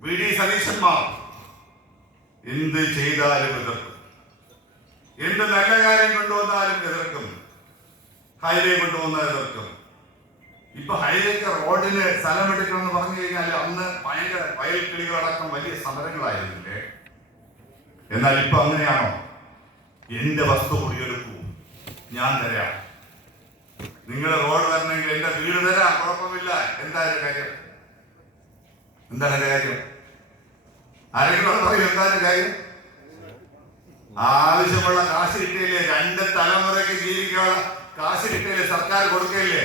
V D സതീശന്മാർ എന്ത് ചെയ്താലും എതിർക്കും, എന്ത് നല്ല കാര്യം കൊണ്ടുവന്നാലും എതിർക്കും, ഹൈവേ കൊണ്ടുവന്നാൽ എതിർക്കും. ഇപ്പൊ ഹൈവേക്ക് റോഡിന് സ്ഥലമെടുക്കണമെന്ന് പറഞ്ഞു കഴിഞ്ഞാൽ അന്ന് ഭയങ്കര വയൽക്കിളികളടക്കം വലിയ സമരങ്ങളായിരുന്നില്ലേ? എന്നാൽ ഇപ്പൊ അങ്ങനെയാണോ? എന്റെ വസ്തു കുടിയെടുക്കൂ, ഞാൻ തരാം. നിങ്ങൾ റോഡ് വരണമെങ്കിൽ എന്റെ വീട് തരാം, കുഴപ്പമില്ല. എന്താണ് കാര്യം? എന്താണ് കാര്യം? ആരെങ്കിലും പറയും എന്താണ് കാര്യം? ആവശ്യമുള്ള കാശ് കിട്ടിയില്ലേ? 2 തലമുറയ്ക്ക് ജീവിക്കാനുള്ള കാശ് കിട്ടിയില്ലേ? സർക്കാർ കൊടുക്കില്ലേ?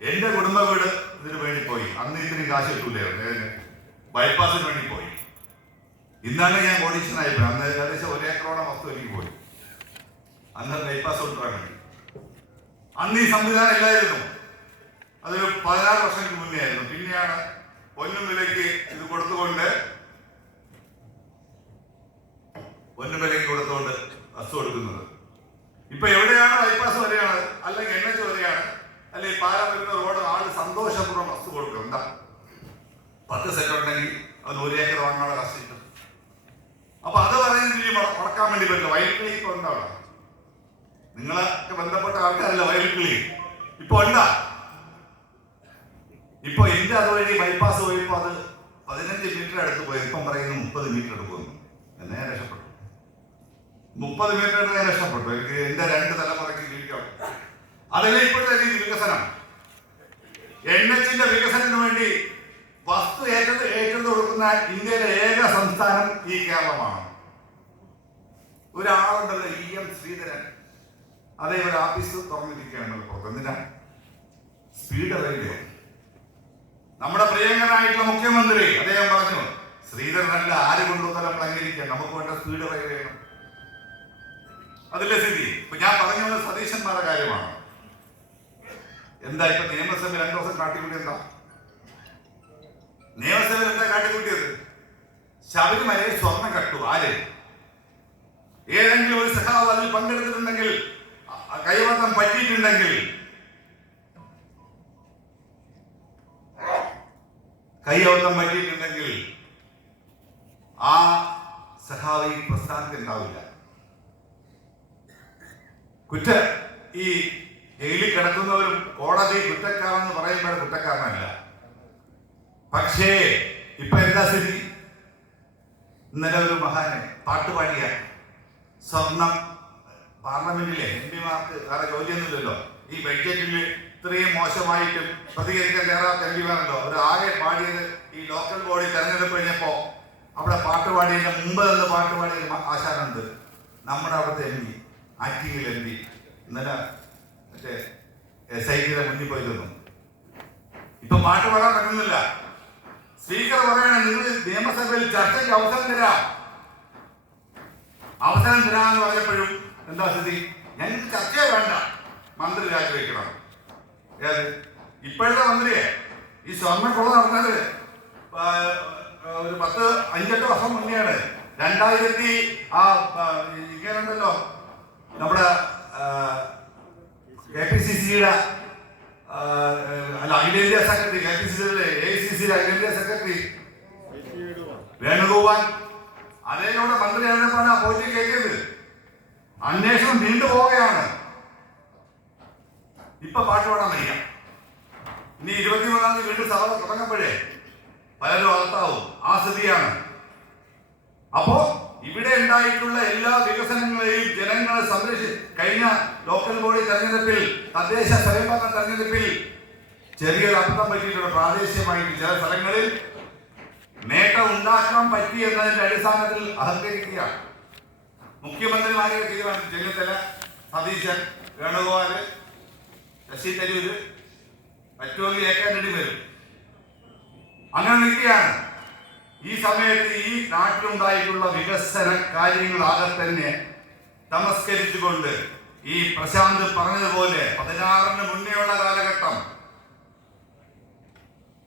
എന്റെ കുടുംബ വീട് ഇതിന് വേണ്ടി പോയി. അന്ന് ഇത്തിരി കാശ് കിട്ടൂലേ? ബൈപ്പാസിന് വേണ്ടി പോയി. ഇന്നാണ് ഞാൻ കോടീശ്വരനായി പോയി. അന്ന് ഏകദേശം 1 ഏക്കറോളം വസ്തു എനിക്ക് പോയി. അന്ന് ബൈപ്പാസ് കൊണ്ടുവരാൻ വേണ്ടി. അന്ന് ഈ സംവിധാനം ഇല്ലായിരുന്നു. അതൊരു 16 വർഷങ്ങൾക്ക് മുന്നേ ആയിരുന്നു. പിന്നെയാണ് പൊന്നും വിലയ്ക്ക് ഇത് കൊടുത്തുകൊണ്ട് വസ്തു കൊടുക്കുന്നത്. ഇപ്പൊ എവിടെയാണ്? ബൈപ്പാസ് വരെയാണ്, അല്ലെങ്കിൽ NH വരെയാണ്, അല്ലെങ്കിൽ പാലം വരുന്ന റോഡ്. ആള് സന്തോഷപൂർവ്വം വസ്തു കൊടുക്കും. എന്താ 10 സെന്റ് ഉണ്ടെങ്കിൽ അത് 1 ഏക്കർ വാങ്ങാനുള്ള കാശ് കിട്ടും. അപ്പൊ അത് പറയുന്നത് മുടക്കാൻ വേണ്ടി പറ്റില്ല. വയൽക്കിളി ഇപ്പൊ ഉണ്ടാവുക, നിങ്ങളൊക്കെ ബന്ധപ്പെട്ട ആൾക്കാരല്ല വയൽക്കിളി. ഇപ്പൊ ഉണ്ടാ? ഇപ്പൊ എന്റെ അതുവഴി ബൈപ്പാസ് പോയപ്പോ അത് 15 മീറ്റർ അടുത്ത് പോയി. ഇപ്പം പറയുന്നു 30 മീറ്റർ എടുക്കുന്നു. എന്നെ ഞാൻ രക്ഷപ്പെട്ടു. 30 മീറ്റർ എടുത്ത് ഞാൻ രക്ഷപ്പെട്ടു. എനിക്ക് എന്റെ 2 തലമുറയ്ക്ക് ജീവിക്കാം. അതല്ലേ ഇപ്പോഴത്തെ രീതി വികസനം. NHന്റെ വികസനത്തിന് വേണ്ടി വസ്തു ഏറ്റെടുത്ത് കൊടുക്കുന്ന ഇന്ത്യയിലെ ഏക സംസ്ഥാനം ഈ കേരളമാണ്. ഒരാളുണ്ടല്ലോ, EM ശ്രീധരൻ. അതേ ഒരു ഓഫീസ് തുറന്നിരിക്കുകയാണ് പുറത്ത്. എന്തിനാ? Speed railway. നമ്മുടെ പ്രിയങ്കരനായിട്ടുള്ള മുഖ്യമന്ത്രി അദ്ദേഹം പറഞ്ഞു, ശ്രീധരനല്ല, ആര് കൊണ്ടുവന്നാലും നമ്മൾ അംഗീകരിക്കാം, നമുക്ക് വേണ്ട സ്പീഡ് റെയിൽവേ വേണം. അതിന്റെ സ്ഥിതി. ഇപ്പൊ ഞാൻ പറഞ്ഞത് സതീശന്മാരുടെ കാര്യമാണ്. എന്താ ഇപ്പൊ നിയമസഭ 2 ദിവസം കാട്ടിക്കൂട്ടി? എന്താ നിയമസഭയിൽ എന്താ കാട്ടിക്കൂട്ടിയത്? ശബരിമലയിൽ സ്വർണം കട്ടു. ആര്? ഏതെങ്കിലും ഒരു സഖാവ് അതിൽ പങ്കെടുത്തിട്ടുണ്ടെങ്കിൽ, കൈവശം പറ്റിയിട്ടുണ്ടെങ്കിൽ, ആ സഖാവ് ഈ പ്രസ്ഥാനത്തിൽ ഉണ്ടാവില്ല. ഈ ജയിലിൽ കിടക്കുന്നവരും കോടതി കുറ്റക്കാരെന്ന് പറയുമ്പോൾ കുറ്റക്കാരനല്ല. പക്ഷേ ഇപ്പൊ എന്താ സ്ഥിതി? ഇന്നലെ ഒരു മഹാന് പാട്ടുപാടിയ സ്വർണം പാർലമെന്റിലെ MP-മാർക്ക് വേറെ ജോലിയൊന്നുമില്ലല്ലോ. ഈ ബഡ്ജറ്റിൽ ഇത്രയും മോശമായിട്ടും പ്രതികരിക്കാൻ കയറാത്ത MP-മാരുണ്ടോ? അവർ ആകെ പാടിയത് ഈ ലോക്കൽ ബോഡി തെരഞ്ഞെടുപ്പ് കഴിഞ്ഞപ്പോ അവിടെ പാട്ടുപാടിയതിന്റെ മുമ്പ് നിന്ന് പാട്ടുപാടിയ ആശാനുണ്ട്. നമ്മുടെ അവിടുത്തെ MP, ആക്ടിങ്ങിൽ MP. ഇന്നലെ മറ്റേ SITയുടെ മുന്നിൽ പോയി തന്നു. ഇപ്പൊ പാട്ട് പാടാൻ പറ്റുന്നില്ല. സ്പീക്കർ പറയണ, നിങ്ങൾ നിയമസഭയിൽ ചർച്ചയ്ക്ക് അവസരം തരാന്ന് പറഞ്ഞപ്പോഴും എന്താ സ്ഥിതി? ഞങ്ങൾക്ക് ചർച്ചയെ വേണ്ട, മന്ത്രി രാജിവെക്കണം. ഏത്? ഇപ്പോഴത്തെ മന്ത്രിയെ ഈ സ്വർണ്ണക്കുള്ള നടന്നത് ഒരു 5-8 വർഷം മുന്നെയാണ്. 2000 ഇങ്ങനെ ഉണ്ടല്ലോ, നമ്മുടെ KPCCയുടെ അഖിലേന്ത്യാ സെക്രട്ടറി, KPCCയുടെ AICCയുടെ അഖിലേന്ത്യാ സെക്രട്ടറി വേണുഗോപാൽ, അതേപോലെ മന്ത്രിയായിരുന്നപ്പോഴാണ് ആ പോറ്റി കേൾക്കിയത്. അന്വേഷണം നീണ്ടുപോവുകയാണ്. ഇപ്പൊ പാട്ട് പാടാൻ വയ്യ. ഇനി 23-ാം തീയതി വീണ്ടും സഭ തുടങ്ങുമ്പോഴേ പലരും അകത്താവും. ആ സ്ഥിതിയാണ്. അപ്പോ ഇവിടെ ഉണ്ടായിട്ടുള്ള എല്ലാ വികസനങ്ങളെയും ജനങ്ങളെ കഴിഞ്ഞ ലോക്കൽ ബോഡി തെരഞ്ഞെടുപ്പിൽ, തദ്ദേശ സ്വയംഭരണ തെരഞ്ഞെടുപ്പിൽ ചെറിയൊരു അബദ്ധം പറ്റിയിട്ടുണ്ട്. പ്രാദേശികമായിട്ട് ചില സ്ഥലങ്ങളിൽ നേട്ടം ഉണ്ടാക്കാൻ പറ്റി എന്നതിന്റെ അടിസ്ഥാനത്തിൽ അഹങ്കരിക്കുക. മുഖ്യമന്ത്രിമാരെ തീരുമാനിച്ചു. ചെന്നിത്തല, സതീശൻ, വേണുഗോപാല്, ശശി തരൂര്, പറ്റുമെങ്കിൽ ഏക്കാൻഡി വരും. അങ്ങനെ നിൽക്കുകയാണ്. ഈ സമയത്ത് ഈ നാട്ടിലുണ്ടായിട്ടുള്ള വികസന കാര്യങ്ങളാകെ തന്നെ തമസ്കരിച്ചുകൊണ്ട് ഈ പ്രശാന്ത് പറഞ്ഞതുപോലെ 16-ന് മുന്നേയുള്ള കാലഘട്ടം.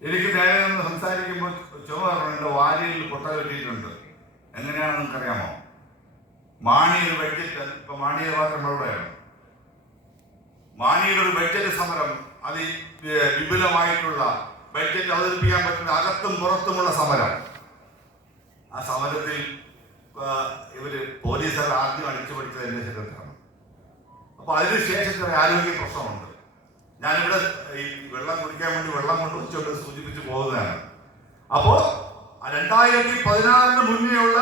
എനിക്ക് നേരെ നിന്ന് സംസാരിക്കുമ്പോൾ ചുമണ്ട് വാരിയിൽ പൊട്ട കെട്ടിയിട്ടുണ്ട്. എങ്ങനെയാണെന്ന് നിങ്ങൾക്കറിയാമോ? മാണി ഒരു ബഡ്ജറ്റ്, ഇപ്പൊ മാണിയുടെ ഭാഗത്തുള്ളവരാണ്. മാണിയുടെ ഒരു ബഡ്ജറ്റ് സമരം, വിപുലമായിട്ടുള്ള ബഡ്ജറ്റ് അവതരിപ്പിക്കാൻ പറ്റുന്ന അകത്തും പുറത്തുമുള്ള സമരം. ആ സമരത്തിൽ ഇവര് പോലീസുകാർ ആദ്യം അടിച്ചു പഠിച്ചത് എന്റെ ശരീരത്തിലാണ്. അപ്പൊ അതിനുശേഷം ചില ആരോഗ്യ പ്രശ്നമുണ്ട്. ഞാനിവിടെ ഈ വെള്ളം കുടിക്കാൻ വേണ്ടി വെള്ളം കൊണ്ടുവച്ചുകൊണ്ട് സൂചിപ്പിച്ചു പോകുന്നതാണ്. അപ്പോ 2016 മുന്നേയുള്ള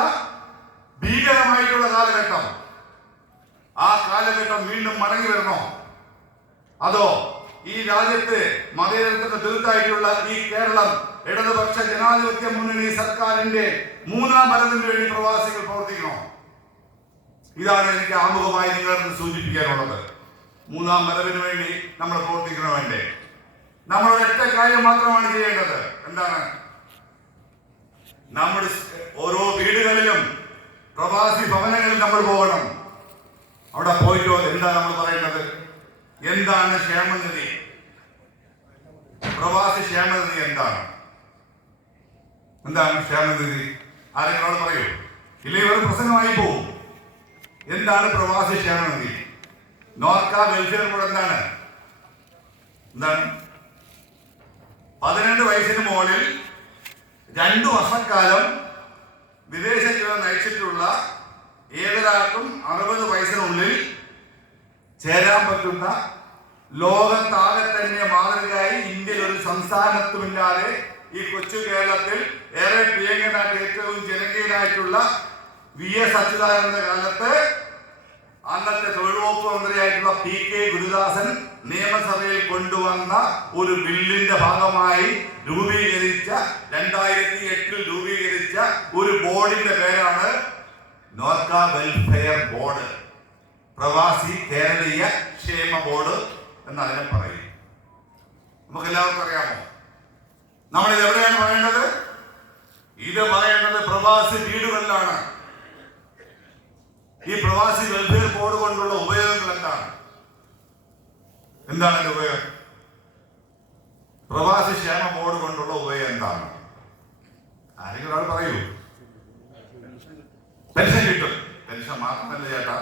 ഭീകരമായിട്ടുള്ള കാലഘട്ടം, ആ കാലഘട്ടം വീണ്ടും മടങ്ങി വരണോ? അതോ ഈ രാജ്യത്ത് മതേതരത്വത്തിന് തീർത്തായിട്ടുള്ള ഈ കേരളം ഇടതുപക്ഷ ജനാധിപത്യ മുന്നണി സർക്കാരിന്റെ 3ാം വരവിന് വേണ്ടി പ്രവാസികൾ പ്രവർത്തിക്കണോ? ഇതാണ് എനിക്ക് ആമുഖമായി നിങ്ങളെ സൂചിപ്പിക്കാനുള്ളത്. 3ാം വരവിന് വേണ്ടി നമ്മൾ പ്രവർത്തിക്കണോ വേണ്ടേ? നമ്മൾ ഒരൊറ്റ കാര്യം മാത്രമാണ് ചെയ്യേണ്ടത്. എന്താണ്? നമ്മുടെ ഓരോ വീടുകളിലും പ്രവാസി ഭവനങ്ങളിൽ നമ്മൾ പോകണം. അവിടെ പോയിട്ടോ എന്താ നമ്മൾ പറയേണ്ടത്? എന്താണ് ക്ഷേമനിധി? പ്രവാസി ക്ഷേമനിധി എന്താണ്? എന്താണ് ക്ഷേമനിധി? ആരെങ്കിലും പറയൂ, ഇല്ലെങ്കിൽ ഒരു പ്രസംഗമായി പോവും. എന്താണ് പ്രവാസി ക്ഷേമനിധി? നോർക്ക വെൽഫെയർ ബോർഡ് എന്താണ്? 12 വയസ്സിന് മുകളിൽ 2 വർഷക്കാലം വിദേശ ജീവിതം നയിച്ചിട്ടുള്ള ഏതൊരാൾക്കും 60 വയസ്സിനുള്ളിൽ ചേരാൻ പറ്റുന്ന, ലോകത്താകെ തന്നെ മാതൃകയായി ഇന്ത്യയിൽ ഒരു സംസ്ഥാനത്തുമില്ലാതെ ഈ കൊച്ചു കേരളത്തിൽ ഏറെ പ്രിയങ്കനായിട്ട് ഏറ്റവും ജനകീയനായിട്ടുള്ള VS അച്യുതാനന്ദ കാലത്ത് അന്നത്തെ തൊഴിൽ വകുപ്പ് മന്ത്രിയായിട്ടുള്ള PK ഗുരുദാസൻ നിയമസഭയിൽ കൊണ്ടുവന്ന ഒരു ബില്ലിന്റെ ഭാഗമായി രൂപീകരിച്ച 2008 രൂപീകരിച്ച ഒരു ബോർഡിന്റെ പേരാണ് നോർക്ക വെൽഫെയർ ബോർഡ്, പ്രവാസി കേരളീയ ക്ഷേമ ബോർഡ് എന്നതിനെ പറയും. നമുക്ക് എല്ലാവർക്കും അറിയാമോ? നമ്മളിത് എവിടെയാണ് പറയേണ്ടത്? ഇത് പറയേണ്ടത് പ്രവാസി വീടുകളിലാണ്. ഈ പ്രവാസി വെൽഫെയർ ബോർഡ് കൊണ്ടുള്ള ഉപയോഗങ്ങൾ എന്താണ്? എന്താണ് അതിന്റെ ഉപയോഗം? പ്രവാസി ക്ഷേമ ബോർഡ് കൊണ്ടുള്ള ഉപയോഗം എന്താണ്? ആരെങ്കിലും ഒരാൾ പറയൂ. പെൻഷൻ കിട്ടും. പെൻഷൻ മാത്രമല്ല ചേട്ടാ,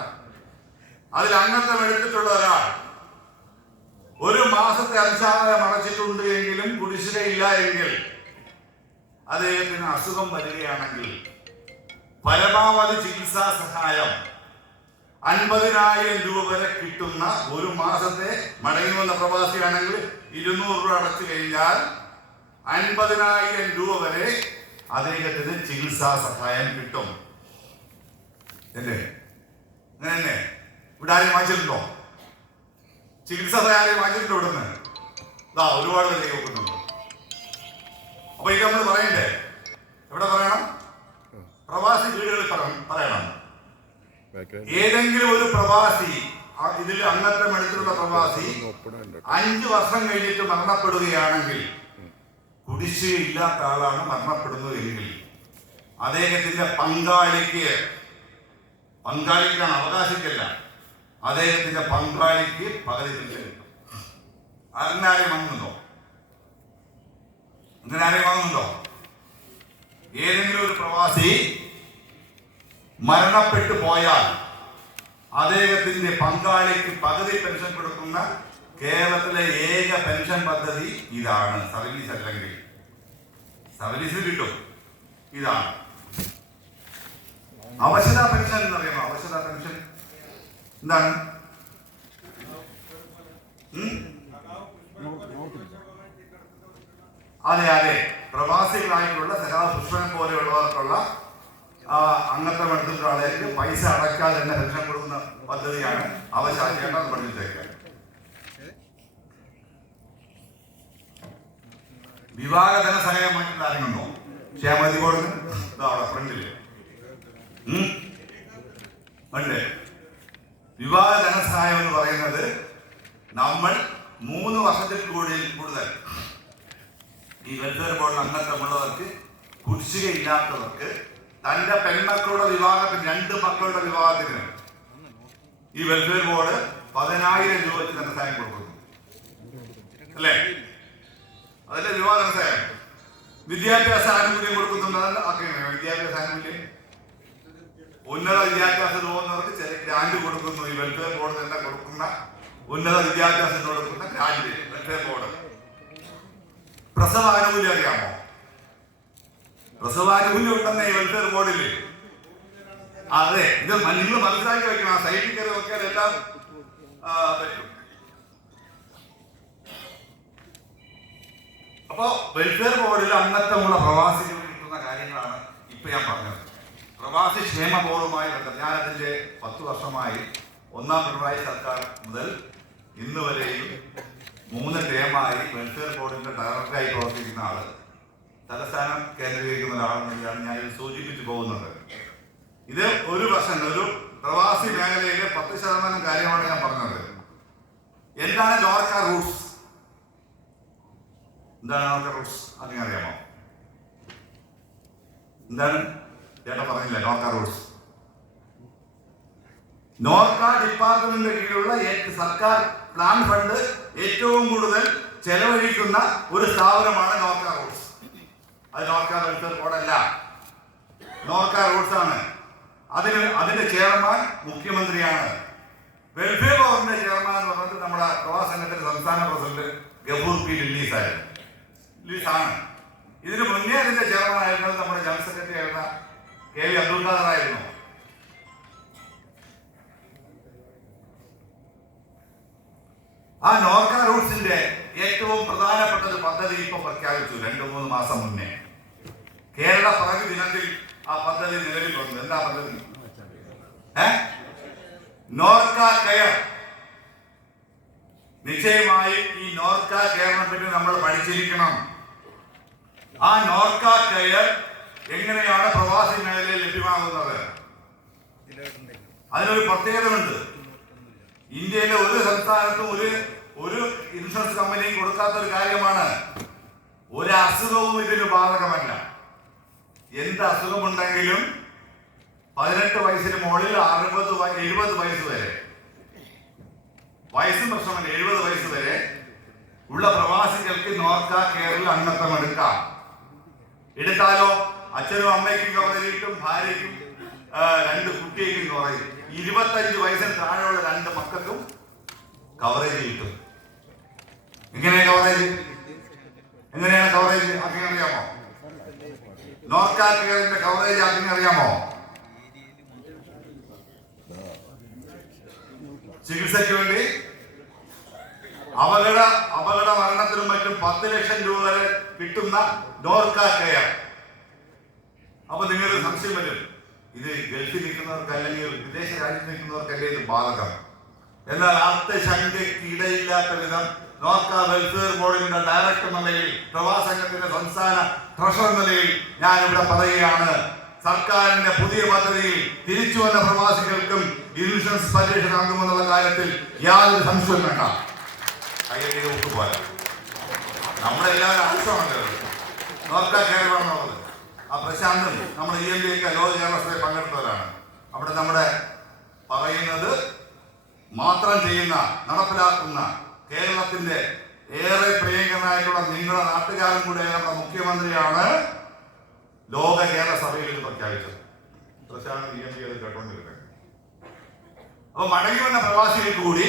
അതിൽ അംഗത്വം എടുത്തിട്ടുള്ള ഒരാൾ ഒരു മാസത്തെ അംശാദായം അടച്ചിട്ടുണ്ട് എങ്കിലും കുടിശ്ശികയില്ല എങ്കിൽ അദ്ദേഹത്തിന് അസുഖം വരികയാണെങ്കിൽ പരമാവധി ചികിത്സാ സഹായം 50,000 രൂപ വരെ കിട്ടുന്ന, ഒരു മാസത്തെ മടങ്ങി വന്ന പ്രവാസിയാണെങ്കിൽ 200 രൂപ അടച്ചു കഴിഞ്ഞാൽ 50,000 രൂപ വരെ അദ്ദേഹത്തിന് ചികിത്സാ സഹായം കിട്ടും. അല്ലേ? അങ്ങനെ തന്നെ ഇവിടെ ആരും വാങ്ങിച്ചിട്ടുണ്ടോ? ചികിത്സാ സഹായം വാങ്ങിച്ചിട്ടുണ്ടോ? ഇവിടുന്ന് ഒരുപാട് പേര് നോക്കുന്നുണ്ട്. അപ്പൊ ഇത് നമ്മൾ പറയണ്ടേ? എവിടെ പറയണം? പ്രവാസി വീടുകളിൽ പറയണം. ഏതെങ്കിലും ഒരു പ്രവാസി, ഇതിൽ അംഗത്വം എടുത്തിട്ടുള്ള പ്രവാസി 5 വർഷം കഴിഞ്ഞിട്ട് മരണപ്പെടുകയാണെങ്കിൽ, കുടിശ്ശിക ഇല്ലാത്ത ആളാണ് മരണപ്പെടുന്നത് എങ്കിൽ അദ്ദേഹത്തിന്റെ പങ്കാളിക്കാണ്, അവകാശിക്കല്ല, അദ്ദേഹത്തിന്റെ പങ്കാളിക്ക് പകുതി പെൻഷൻ കിട്ടും. അങ്ങനെ ആരെയും വാങ്ങുന്നുണ്ടോ? ഏതെങ്കിലും ഒരു പ്രവാസി മരണപ്പെട്ടു പോയാൽ അദ്ദേഹത്തിന്റെ പങ്കാളിക്ക് പകുതി പെൻഷൻ കൊടുക്കുന്ന കേരളത്തിലെ ഏക പെൻഷൻ പദ്ധതി ഇതാണ്. സർവീസ് അല്ലെങ്കിൽ സർവീസിൽ കിട്ടും. ഇതാണ് അവശതാ പെൻഷൻ എന്നറിയാമോ? അവശതാ പെൻഷൻ എന്താണ്? അതെ, പ്രവാസികളായിട്ടുള്ള സഖാവ് പുഷ്പൻ പോലെയുള്ളവർക്കുള്ള അംഗത്വം എടുത്തിട്ടുള്ള ആളുകൾക്ക് പൈസ അടയ്ക്കാതെ തന്നെ പെൻഷൻ കൊടുക്കുന്ന പദ്ധതിയാണ് അവശാചേണ്ടത് പഠിച്ചേക്കാൻ. വിവാഹ ധനസഹായം മറ്റുള്ള ആരെയുണ്ടോ? ക്ഷേമനിധി ബോർഡിന് അവിടെ ഫ്രണ്ടില് ഉണ്ട്. വിവാഹ ധനസഹായം എന്ന് പറയുന്നത് നമ്മൾ 3 വർഷത്തിൽ കൂടുതൽ ഈ വെൽഫെയർ ബോർഡിൽ അംഗത്വമുള്ളവർക്ക്, കുടിശ്ശിക ഇല്ലാത്തവർക്ക്, തന്റെ പെൺമക്കളുടെ വിവാഹത്തിന്, 2 മക്കളുടെ വിവാഹത്തിന് ഈ വെൽഫെയർ ബോർഡ് 10,000 രൂപ വെച്ച് ധനസഹായം കൊടുക്കുന്നു. അല്ലേ? അതല്ലേ വിവാഹ ധനസഹായം. വിദ്യാഭ്യാസ ആനുകൂല്യം കൊടുക്കുന്നുണ്ട്. വിദ്യാഭ്യാസ ആനുകൂല്യം, ഉന്നത വിദ്യാഭ്യാസ ലോകർക്ക് ഗ്രാന്റ് കൊടുക്കുന്നു. ഈ വെൽഫെയർ ബോർഡ് തന്നെ കൊടുക്കുന്ന, ഉന്നത വിദ്യാഭ്യാസത്തിന് കൊടുക്കുന്ന ഗ്രാന്റ് വെൽഫെയർ ബോർഡ്. പ്രസവ ആനുകൂല്യം അറിയാമോ? പ്രസവാനുകൂല്യം ഉണ്ടെന്നേ വെൽഫെയർ ബോർഡിൽ. അതെ, ഇത് നിങ്ങൾ മനസ്സിലാക്കി വെക്കണം. ആ സൈറ്റിൽ കയറി നോക്കിയാൽ എല്ലാം പറ്റും. അപ്പോ വെൽഫെയർ ബോർഡിൽ അംഗത്വമുള്ള പ്രവാസികൾക്ക് കിട്ടുന്ന കാര്യങ്ങളാണ് ഇപ്പൊ ഞാൻ പറഞ്ഞത്. പ്രവാസി ക്ഷേമ ബോർഡുമായി ബന്ധപ്പെട്ട് ഞാൻ അതിന്റെ 10 വർഷമായി ഒന്നാം പിണറായി സർക്കാർ മുതൽ ഇന്ന് വരെയും 3 ടേമായി വെൽഫെയർ ബോർഡിന്റെ ഡയറക്ടറായി പ്രവർത്തിക്കുന്ന ആള്, തലസ്ഥാനം കേന്ദ്രീകരിക്കുന്ന ഒരാളെന്നാണ് ഞാനിത് സൂചിപ്പിച്ചു പോകുന്നത്. ഇത് ഒരു വർഷം ഒരു പ്രവാസി മേഖലയിലെ 10% കാര്യമാണ് ഞാൻ പറഞ്ഞത്. എന്താണ് നോർക്ക റൂട്ട്സ്? എന്താണ് നോർക്ക റൂട്ട്സ്? അതിനെ അറിയാമോ? എന്താണ്? ചേട്ടാ പറഞ്ഞില്ല. നോർക്ക റൂട്ട്സ് നോർക്ക ഡിപ്പാർട്ട്മെന്റിന്റെ കീഴിലുള്ള സർക്കാർ പ്ലാൻ ഫണ്ട് ഏറ്റവും കൂടുതൽ ചെലവഴിക്കുന്ന ഒരു സ്ഥാപനമാണ് നോർക്ക റൂട്ട്സ്. അത് നോർക്ക വെൽഫെയർ ബോർഡല്ല, നോർക്ക റൂട്ട്സ് ആണ്. അതിന്റെ ചെയർമാൻ മുഖ്യമന്ത്രിയാണ്. വെൽഫെയർ ബോർഡിന്റെ ചെയർമാൻ എന്ന് പറഞ്ഞിട്ട് നമ്മുടെ പ്രവാസ സംഘത്തിന്റെ സംസ്ഥാന പ്രസിഡന്റ് ഗഫൂർ പി ലില്ലീസാണ്. ഇതിന് മുന്നേ അതിന്റെ ചെയർമാൻ ആയിരുന്നത് നമ്മുടെ ജനറൽ സെക്രട്ടറി ആയിരുന്ന KV അബ്ദുൽ ഖാദർ ആയിരുന്നു. ആ നോർക്ക റൂട്ട്സിന്റെ ഏറ്റവും പ്രധാനപ്പെട്ട ഒരു പദ്ധതി ഇപ്പൊ പ്രഖ്യാപിച്ചു 2-3 മാസം മുന്നേ. കേരള പ്രഗതി ദിനത്തിൽ ആ പദ്ധതി നിലവിൽ വന്നു. എന്താ പദ്ധതി? നോർക്ക കെയർ. നിശ്ചയമായും ഈ നോർക്ക കെയറിനെ പറ്റി നമ്മൾ പഠിച്ചിരിക്കണം. ആ നോർക്ക കെയർ എങ്ങനെയാണ് പ്രവാസി മേഖലയിൽ ലഭ്യമാകുന്നത്? അതിനൊരു പ്രത്യേകതയുണ്ട്. ഇന്ത്യയിലെ ഒരു സംസ്ഥാനത്തും ഒരു ഇൻഷുറൻസ് കമ്പനിയും കൊടുക്കാത്ത ഒരു കാര്യമാണ്. ഒരു അസുഖവും ഇതിന് ബാധകമല്ല. എന്ത് അസുഖമുണ്ടെങ്കിലും 18 വയസ്സിന് മുകളിൽ 70 വയസ്സ് വരെ, വയസ്സും പ്രശ്നമല്ല, 70 വയസ്സ് വരെ ഉള്ള പ്രവാസികൾക്ക് നോർക്ക കെയറിൽ അംഗത്വം എടുക്കാം. എടുത്താലോ അച്ഛനും അമ്മയ്ക്കും കവറേജ് കിട്ടും, ഭാര്യയ്ക്കും 2 കുട്ടിയേക്കും കവറേജ്, 25 വയസ്സിന് താഴെയുള്ള 2 മക്കൾക്കും കവറേജ് കിട്ടും. എങ്ങനെയാണ് കവറേജ്? അങ്ങനെ അറിയാമോ? നോർക്ക കെയറിന്റെ കവറേജ് അങ്ങനെ അറിയാമോ? ചികിത്സയ്ക്ക് വേണ്ടി അപകട മരണത്തിനും മറ്റും 10 ലക്ഷം രൂപ വരെ കിട്ടുന്ന നോർക്ക കെയർ. അപ്പൊ നിങ്ങൾക്ക് സംശയം വരും, ഇത് ഗൾഫിൽ നിൽക്കുന്നവർക്ക് അല്ലെങ്കിൽ വിദേശ രാജ്യത്ത് നിൽക്കുന്നവർക്കല്ലേ ഇത് ബാധകം? എന്നാൽ അർത്ഥശങ്കയ്ക്ക് ഇടയില്ലാത്ത വിധം നോർക്ക വെൽഫെയർ ബോർഡിന്റെ ഡയറക്ടർ എന്ന നിലയിൽ, പ്രവാസ സംഘത്തിന്റെ സംസ്ഥാന ട്രഷറർ എന്ന നിലയിൽ ഞാൻ ഇവിടെ പറയുകയാണ്, സർക്കാരിന്റെ പുതിയ പദ്ധതിയിൽ തിരിച്ചു വന്ന പ്രവാസികൾക്കും ഇൻഷുറൻസ് പരിരക്ഷ നൽകുമെന്നുള്ള കാര്യത്തിൽ യാതൊരു സംശയവും വേണ്ട. കയ്യടി ഒട്ടുപോലെ നമ്മളെല്ലാവരും ആവശ്യമാണ് നോർക്ക കെയർ വേണമെന്നുള്ളത്. ആ പ്രശാന്തൻ നമ്മുടെ EMD ലോക കേരളത്തിൽ പങ്കെടുത്തവരാണ്. അവിടെ നമ്മുടെ പറയുന്നത് മാത്രം ചെയ്യുന്ന, നടപ്പിലാക്കുന്ന കേരളത്തിന്റെ ഏറെ പ്രിയങ്കരനായിട്ടുള്ള നിങ്ങളുടെ നാട്ടുകാരൻ കൂടെ നമ്മുടെ മുഖ്യമന്ത്രിയാണ് ലോക കേരള സഭയിൽ ഇത് പ്രഖ്യാപിച്ചത്. പ്രശാന്ത് EMD കേട്ടോണ്ടിരുന്നത്. അപ്പൊ മടങ്ങി വന്ന പ്രവാസികൾക്ക് കൂടി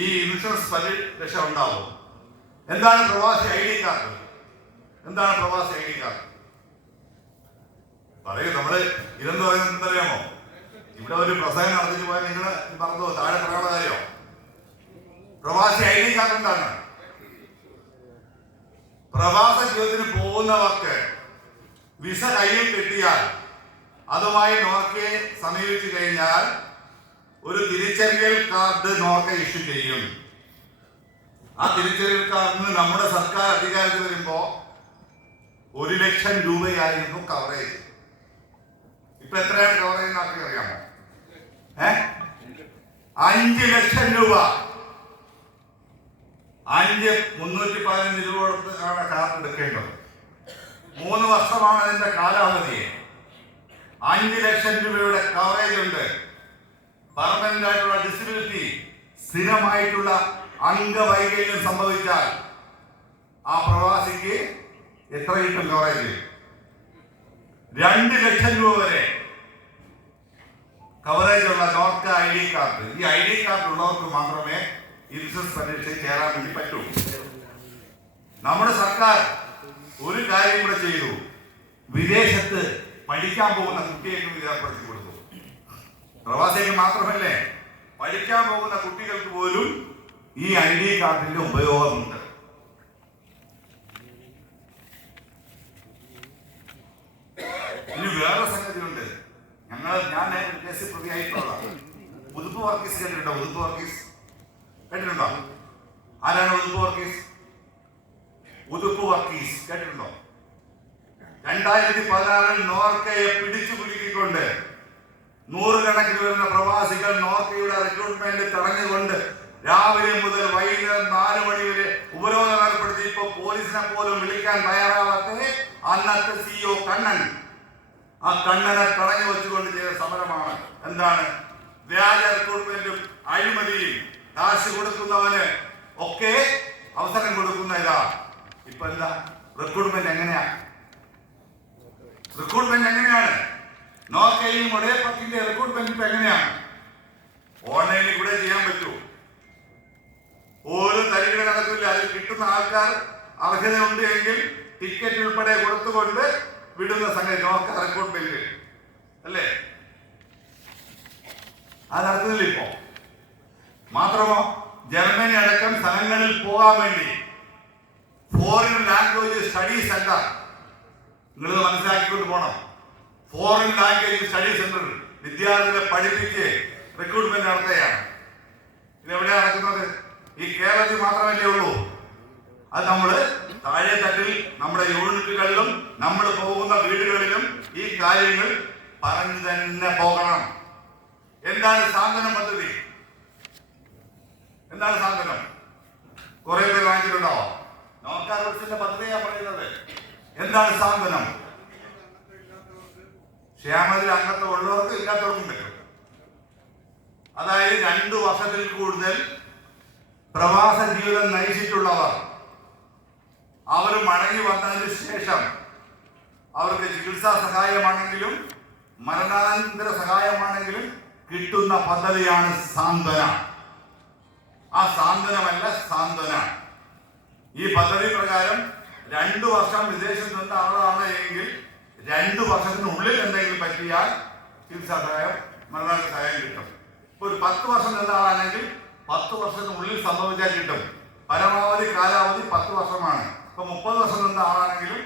ഈ ഇൻഷുറൻസ് പരിരക്ഷ ഉണ്ടാവും. എന്താണ് പ്രവാസി ID കാർഡ്? എന്താണ് പ്രവാസി ID കാർഡ്? പറയൂ. നമ്മള് ഇതെന്ന് പറയുന്നത് എന്തറിയാമോ? ഇവിടെ ഒരു പ്രസംഗം നടത്തിച്ചു പോയാൽ നിങ്ങൾ പറഞ്ഞോ, താഴെ പറയാനുള്ള കാര്യമോ? പ്രവാസി ID കാർഡ് എന്താണ്? പ്രവാസ ജീവിതത്തിന് പോകുന്നവർക്ക് വിസ കയ്യിൽ കിട്ടിയാൽ അതുമായി നോർക്കയെ സമീപിച്ചു കഴിഞ്ഞാൽ ഒരു തിരിച്ചറിയൽ കാർഡ് നോർക്ക ഇഷ്യൂ ചെയ്യും. ആ തിരിച്ചറിയൽ കാർഡിന് നമ്മുടെ സർക്കാർ അധികാരത്തിൽ വരുമ്പോ 1 ലക്ഷം രൂപയായിരുന്നു കവറേജ്. ഇപ്പൊ എത്രയാണ് കവറേജ് എന്നൊക്കെ അറിയാമോ? 5 ലക്ഷം രൂപ. 315 രൂപ കൊടുത്താണ് കാർഡ് എടുക്കേണ്ടത്. 3 വർഷമാണ് അതിന്റെ കാലാവധി. 5 ലക്ഷം രൂപയുടെ കവറേജ് ഉണ്ട്. പെർമനന്റ് ആയിട്ടുള്ള ഡിസബിലിറ്റി, സ്ഥിരമായിട്ടുള്ള അംഗവൈകല്യം സംഭവിച്ചാൽ ആ പ്രവാസിക്ക് എത്ര കിട്ടും കവറേജ്? 2 ലക്ഷം രൂപ വരെ കവറേജ് ഉള്ള നോർക്ക ID കാർഡ്. ഈ ID കാർഡ് ഉള്ളവർക്ക് മാത്രമേ ഇൻഷുറൻസ് പരിരക്ഷയിൽ ചേരാൻ വേണ്ടി പറ്റൂ. നമ്മുടെ സർക്കാർ ഒരു കാര്യം കൂടെ ചെയ്തു. വിദേശത്ത് പഠിക്കാൻ പോകുന്ന കുട്ടികൾക്ക് ഏർപ്പെടുത്തി കൊടുത്തു. പ്രവാസിക്ക് മാത്രമല്ലേ, പഠിക്കാൻ പോകുന്ന കുട്ടികൾക്ക് പോലും ഈ ID കാർഡിന്റെ ഉപയോഗമുണ്ട്. ഇനി വേറെ സംഗതിയുണ്ട്. ഞാൻ കേസിൽ പ്രതിയായിട്ടുള്ള ഉതുപ്പ് വർഗീസ് കേട്ടിട്ടുണ്ടോ? ഉതുപ്പ് വർഗീസ് കേട്ടിട്ടുണ്ടോ? ആരാണ് ഉതുപ്പ് വർഗീസ്? ഉതുപ്പ് വർഗീസ് കേട്ടിട്ടുണ്ടോ? 2016 നോർക്കയെ പിടിച്ചു കുലുക്കിക്കൊണ്ട് നൂറുകണക്കിന് വരുന്ന പ്രവാസികൾ നോർക്കയുടെ റിക്രൂട്ട്മെന്റ് തടഞ്ഞുകൊണ്ട് രാവിലെ മുതൽ വൈകുന്നേരം 4 മണി വരെ ഉപരോധം ഏർപ്പെടുത്തി. ഇപ്പൊ പോലീസിനെ പോലും വിളിക്കാൻ തയ്യാറാവാത്ത അന്നത്തെ CEO കണ്ണൻ, ആ കണ്ണനെ തടഞ്ഞു വെച്ചുകൊണ്ട് ചെയ്ത സമരമാണ്. എന്താണ്? വ്യാജ റിക്രൂട്ട്മെന്റും അഴിമതിയും കാശ് കൊടുക്കുന്നവന് ഒക്കെ അവസരം കൊടുക്കുന്ന ഇതാ. ഇപ്പൊ എന്താ റിക്രൂട്ട്മെന്റ് എങ്ങനെയാ? നോക്കയും ഒരേ പത്തിന്റെ റിക്രൂട്ട്മെന്റ് ഇപ്പൊ എങ്ങനെയാണ്? ഓൺലൈനിൽ കൂടെ ചെയ്യാൻ പറ്റൂ. ഒരു തരികിട നടക്കില്ല. അതിൽ കിട്ടുന്ന ആൾക്കാർ അർഹതയുണ്ട് എങ്കിൽ ടിക്കറ്റ് ഉൾപ്പെടെ കൊടുത്തുകൊണ്ട് വിടുന്ന സംഗതി നോക്ക റിക്രൂട്ട്മെന്റ് അല്ലേ? അത് നടക്കുന്നില്ല ഇപ്പോ. മാത്രമോ ജർമ്മനി അടക്കം സ്ഥലങ്ങളിൽ പോകാൻ വേണ്ടി ഫോറിൻ ലാംഗ്വേജ് സ്റ്റഡി സെന്റർ നിങ്ങൾ മനസ്സിലാക്കിക്കൊണ്ട് പോകണം. ഫോറിൻ ലാംഗ്വേജ് സ്റ്റഡി സെന്റർ വിദ്യാർത്ഥികളെ പഠിപ്പിച്ച് റിക്രൂട്ട്മെന്റ് നടത്തുകയാണ്. ഇതെവിടെയാണ് നടക്കുന്നത്? ഈ കേരളത്തിൽ മാത്രമല്ലേ ഉള്ളൂ. അത് നമ്മള് താഴെ തട്ടിൽ നമ്മുടെ യൂണിറ്റുകളിലും നമ്മൾ പോകുന്ന വീടുകളിലും ഈ കാര്യങ്ങൾ പറഞ്ഞു തന്നെ പോകണം. എന്താണ് സാന്ത്വനം പദ്ധതി? എന്താണ് സാന്ത്വനം? കുറെ പേര് വാങ്ങിച്ചിട്ടുണ്ടോ? നോക്കാർസിന്റെ പദ്ധതിയാണ് പറയുന്നത്. എന്താണ് സാന്ത്വനം? ക്ഷേമത്തിൽ അംഗത്വം ഉള്ളവർക്ക് ഇല്ലാത്തവർക്കും പറ്റും. അതായത് 2 വർഷത്തിൽ കൂടുതൽ പ്രവാസ ജീവിതം നയിച്ചിട്ടുള്ളവർ അവർ മടങ്ങി വന്നതിന് ശേഷം അവർക്ക് ചികിത്സാ സഹായമാണെങ്കിലും മരണാനന്തര സഹായമാണെങ്കിലും കിട്ടുന്ന പദ്ധതിയാണ് സാന്ത്വന. ആ സാന്ത്വനമല്ല, സാന്ത്വന. ഈ പദ്ധതി പ്രകാരം 2 വർഷം വിദേശത്ത് നിന്ന ആളാണ് എങ്കിൽ 2 വർഷത്തിനുള്ളിൽ എന്തെങ്കിലും പറ്റിയാൽ ചികിത്സാ സഹായം, മരണാനന്തര സഹായം കിട്ടും. ഒരു 10 വർഷം നിന്ന ആളാണെങ്കിൽ 10 വർഷത്തിനുള്ളിൽ സംഭവിച്ചാൽ കിട്ടും. പരമാവധി കാലാവധി 10 വർഷമാണ്. ഇപ്പൊ 30 വർഷം നിന്ന ആളാണെങ്കിലും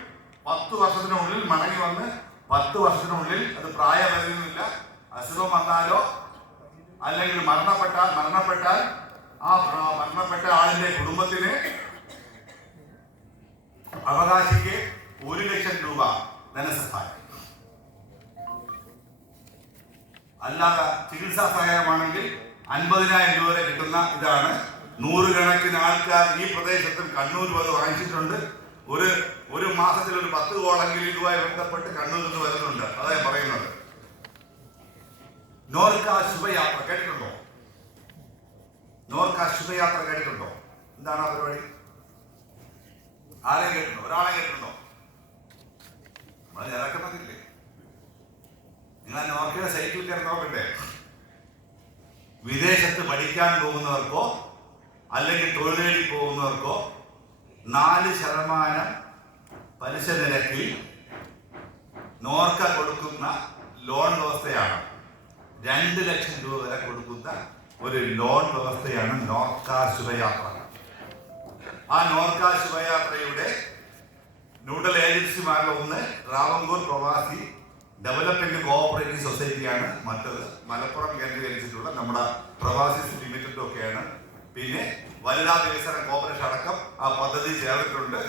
10 വർഷത്തിനുള്ളിൽ മടങ്ങി വന്ന് 10 വർഷത്തിനുള്ളിൽ, അത് പ്രായപരിധിയൊന്നുമില്ല, അസുഖം വന്നാലോ അല്ലെങ്കിൽ മരണപ്പെട്ടാൽ ആ മരണപ്പെട്ട ആളിന്റെ കുടുംബത്തിന് അവകാശിക്ക് 1 ലക്ഷം രൂപ ധനസഹായം. അല്ലാതെ ചികിത്സാ സഹായമാണെങ്കിൽ 50,000 രൂപ വരെ കിട്ടുന്ന ഇതാണ്. 100 കണക്കിന് ആൾക്കാർ ഈ പ്രദേശത്തും കണ്ണൂർ വന്ന് വാങ്ങിച്ചിട്ടുണ്ട്. ഒരു മാസത്തിൽ ഒരു 10 കോളെങ്കിലും ഇതുമായി ബന്ധപ്പെട്ട് കണ്ണൂരിൽ നിന്ന് വരുന്നുണ്ട്. അതാ പറയുന്നത്. നോർക്ക ശുഭയാത്ര കേട്ടിട്ടുണ്ടോ? നോർക്ക ശുഭയാത്ര കേട്ടിട്ടുണ്ടോ? എന്താണ് ആ പരിപാടി? ആരെയും കേട്ടിട്ടുണ്ടോ? ഒരാളെ കേട്ടിട്ടുണ്ടോ? നമ്മൾ ഇറക്കുന്നതില്ലേ? നിങ്ങൾ നോർക്കയുടെ സൈറ്റിൽ കയറി നോക്കട്ടെ. വിദേശത്ത് പഠിക്കാൻ പോകുന്നവർക്കോ അല്ലെങ്കിൽ തൊഴിൽ നേടി പോകുന്നവർക്കോ 4% പലിശ നിരക്കിൽ നോർക്ക കൊടുക്കുന്ന ലോൺ വ്യവസ്ഥയാണ്. 2 ലക്ഷം രൂപ വരെ കൊടുക്കുന്ന ഒരു ലോൺ വ്യവസ്ഥയാണ് നോർക്ക ശുഭയാത്ര. ആ നോർക്ക ശുഭയാത്രയുടെ ന്യൂഡൽ ഏജൻസിമാരിൽ ഒന്ന് ട്രാവൻകൂർ പ്രവാസി ഡെവലപ്മെന്റ് കോഓപ്പറേറ്റീവ് സൊസൈറ്റിയാണ്. മറ്റത് മലപ്പുറം കേന്ദ്രീകരിച്ചിട്ടുള്ള നമ്മുടെ പ്രവാസി ലിമിറ്റഡ് ഒക്കെയാണ്. പിന്നെ വനിതാ വികസന കോർപ്പറേഷൻ അടക്കം ആ പദ്ധതി ചേർന്നിട്ടുണ്ട്.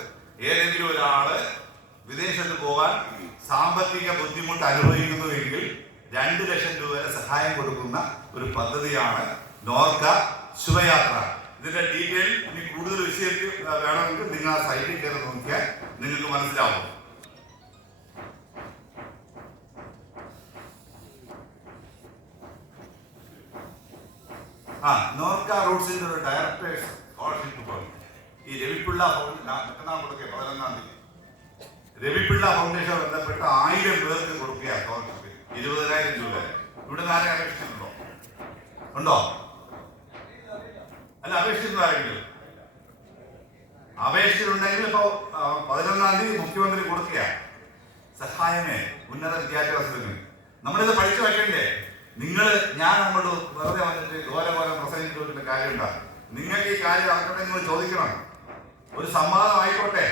ഏതെങ്കിലും ഒരാള് വിദേശത്ത് പോകാൻ സാമ്പത്തിക ബുദ്ധിമുട്ട് അനുഭവിക്കുന്നുവെങ്കിൽ 2 ലക്ഷം രൂപ വരെ സഹായം കൊടുക്കുന്ന ഒരു പദ്ധതിയാണ് നോർക്ക ശുഭയാത്ര. ഇതിന്റെ ഡീറ്റെയിൽ ഇനി കൂടുതൽ വിഷയത്തിൽ വേണമെങ്കിൽ നിങ്ങൾ ആ സൈറ്റിൽ കയറി നോക്കിയാൽ നിങ്ങൾക്ക് മനസ്സിലാവും. നോർക്ക റൂട്ട്സിന്റെ ഒരു ഡയറക്ടേഴ്സ് സ്കോളർഷിപ്പ് ഈ രവിപിള്ള മറ്റന്നാൾ കൊടുക്കുക 11-ാം തീയതി രവിപിള്ള ഫൗണ്ടേഷൻ ബന്ധപ്പെട്ട 1000 പേർക്ക് കൊടുക്കുക സ്കോളർഷിപ്പ് 20,000 രൂപ. ഇവിടെ ആരെ അപേക്ഷിച്ചിട്ടുണ്ടോ? ഉണ്ടോ? അല്ല, അപേക്ഷിച്ചിട്ടുണ്ടോ ആരെങ്കിലും? അപേക്ഷിച്ചിട്ടുണ്ടെങ്കിൽ ഇപ്പൊ 11-ാം തീയതി മുഖ്യമന്ത്രി കൊടുക്കുക. സഹായമേ ഉന്നത വിദ്യാഭ്യാസത്തിന്. നമ്മളിത് പഠിച്ചു വയ്ക്കണ്ടേ? ഞാൻ അങ്ങോട്ട് വെറുതെ വന്നിട്ട് ഘോര പ്രസംഗിച്ചിട്ട് കാര്യമുണ്ടോ? നിങ്ങൾക്ക് ഈ കാര്യം അങ്ങോട്ടെങ്കിൽ ചോദിക്കണം. ഒരു സംവാദം ആയിക്കോട്ടെ.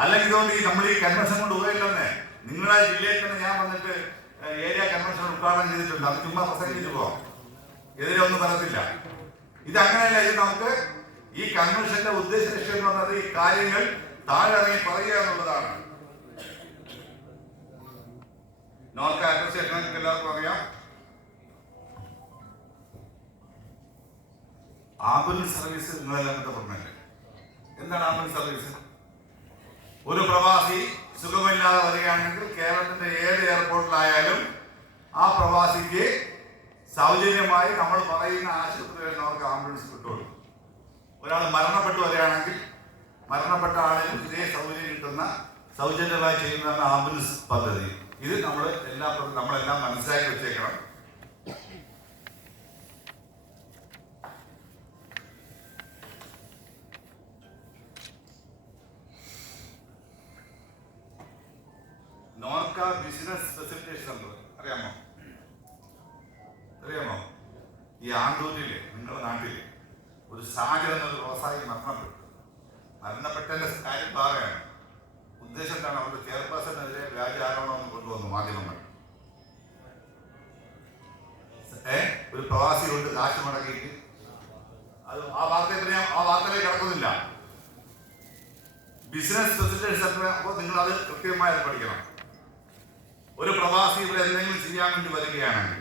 അല്ലെങ്കിൽ ഇതുകൊണ്ട് നമ്മൾ ഈ കൺവെൻഷൻ കൊണ്ട് ഉപയോഗില്ലെന്നേ. നിങ്ങളുടെ ജില്ലയിൽ തന്നെ ഞാൻ വന്നിട്ട് ഏരിയ കൺവെൻഷൻ ഉദ്ഘാടനം ചെയ്തിട്ടുണ്ട്. അത് ചുമ്മാ പ്രസംഗിച്ചു പോവാം, എതിരെ ഒന്നും പറയത്തില്ല. ഇത് അങ്ങനെയല്ല. ഇത് നമുക്ക് ഈ കൺവെൻഷന്റെ ഉദ്ദേശ ലക്ഷ്യം എന്ന് പറഞ്ഞത് ഈ കാര്യങ്ങൾ താഴെ ഇറങ്ങി പറയുക എന്നുള്ളതാണ്. നോർക്ക അസോസിയേഷൻ എല്ലാവർക്കും അറിയാം. ആംബുലൻസ് സർവീസ് നിങ്ങളെല്ലാം പറഞ്ഞല്ലേ? എന്താണ് ആംബുലൻസ് സർവീസ്? ഒരു പ്രവാസി സുഖമില്ലാതെ വരികയാണെങ്കിൽ കേരളത്തിന്റെ ഏത് എയർപോർട്ടിലായാലും ആ പ്രവാസിക്ക് സൗജന്യമായി നമ്മൾ പറയുന്ന ആശുപത്രികളിൽ അവർക്ക് ആംബുലൻസ് കിട്ടുള്ളൂ. ഒരാൾ മരണപ്പെട്ടു വരികയാണെങ്കിൽ മരണപ്പെട്ട ആളിന് ഇതേ സൗകര്യം കിട്ടുന്ന സൗജന്യമായി ചെയ്യുന്നതാണ് ആംബുലൻസ് പദ്ധതി. ഇത് നമ്മളെല്ലാം മനസ്സിലാക്കി വെച്ചേക്കണം. നോർക്ക ബിസിനസ് ഫെസിലിറ്റേഷൻ സെന്റർ അറിയാമോ? ഈ ആണ്ടൂരില് നിങ്ങളുടെ നാട്ടില് ഒരു സാഗർ എന്നൊരു വ്യവസായി മരണപ്പെട്ടതിന്റെ കാര്യം പറയുകയാണ്. ഉദ്ദേശം എന്താണ്? അവരുടെ ചെയർപേഴ്സണെതിരെ വ്യാജ ആരോപണം കൊണ്ടുവന്നു മാധ്യമങ്ങൾ. ഒരു പ്രവാസി കൊണ്ട് കാശ് മുടക്കിയിട്ട് അത് ആ വാർത്തയിലേക്ക് കടക്കുന്നില്ല. Business facilitation centre. അപ്പോൾ നിങ്ങൾ അത് കൃത്യമായി പഠിക്കണം. ഒരു പ്രവാസി ഇവിടെ എന്തെങ്കിലും ചെയ്യാൻ വേണ്ടി വരികയാണെങ്കിൽ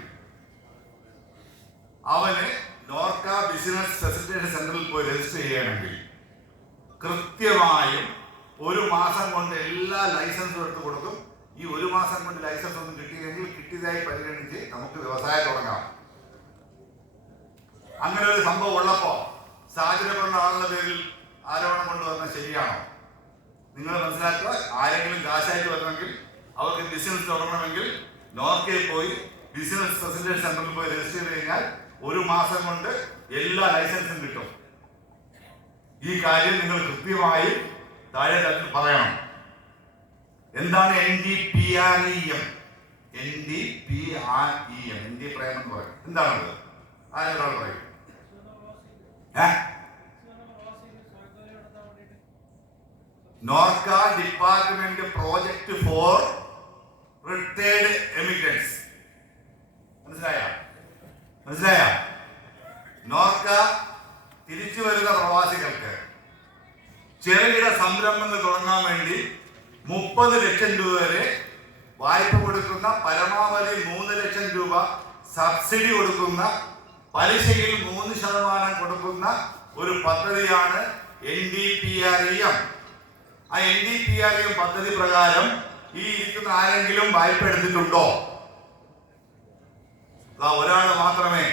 അവന് നോർക്ക ബിസിനസ് ഫെസിലിറ്റേഷൻ സെന്ററിൽ പോയി രജിസ്റ്റർ ചെയ്യുകയാണെങ്കിൽ കൃത്യമായും ഒരു മാസം കൊണ്ട് എല്ലാ ലൈസൻസും എടുത്തു കൊടുക്കും. ഈ ഒരു മാസം കൊണ്ട് ലൈസൻസ് ഒന്നും കിട്ടിയില്ലെങ്കിൽ കിട്ടിയതായി പരിഗണിച്ച് നമുക്ക് വ്യവസായം തുടങ്ങാം. അങ്ങനെ ഒരു സംഭവം ഉള്ളപ്പോ സാഹചര്യപ്പെടുന്ന ആളുടെ പേരിൽ ആരോപണം കൊണ്ടുവന്നാൽ ശരിയാണോ? നിങ്ങൾ മനസ്സിലാക്കുക. ആരെങ്കിലും കാശായിട്ട് വരണമെങ്കിൽ അവർക്ക് ബിസിനസ് തുടങ്ങണമെങ്കിൽ നോർക്കയിൽ പോയി ബിസിനസ് ഫെസിലിറ്റേഷൻ സെന്ററിൽ പോയി രജിസ്റ്റർ ചെയ്ത് കഴിഞ്ഞാൽ ഒരു മാസം കൊണ്ട് എല്ലാ ലൈസൻസും കിട്ടും. ഈ കാര്യം നിങ്ങൾ കൃത്യമായി താഴെ തട്ടിൽ പറയണം. എന്താണ് NDPREM? NDPREM ND പ്രേമം എന്ന് പറയും. എന്താണത്? ആരൊരാൾ പറയും. Norka department project four retired emigrants. മനസ്സിലായ? നോർക്ക തിരിച്ചു വരുന്ന പ്രവാസികൾക്ക് ചെറുകിട സംരംഭങ്ങൾ തുടങ്ങാൻ വേണ്ടി 30 ലക്ഷം രൂപ വരെ വായ്പ കൊടുക്കുന്ന, പരമാവധി 3 ലക്ഷം രൂപ സബ്സിഡി കൊടുക്കുന്ന, പലിശയിൽ 3% കൊടുക്കുന്ന ഒരു പദ്ധതിയാണ് NDPREM. ആ NDPREM പദ്ധതി പ്രകാരം ഈ ഇരിക്കുന്ന ആരെങ്കിലും വായ്പ എടുത്തിട്ടുണ്ടോ? ഒരാൾ മാത്രമേ.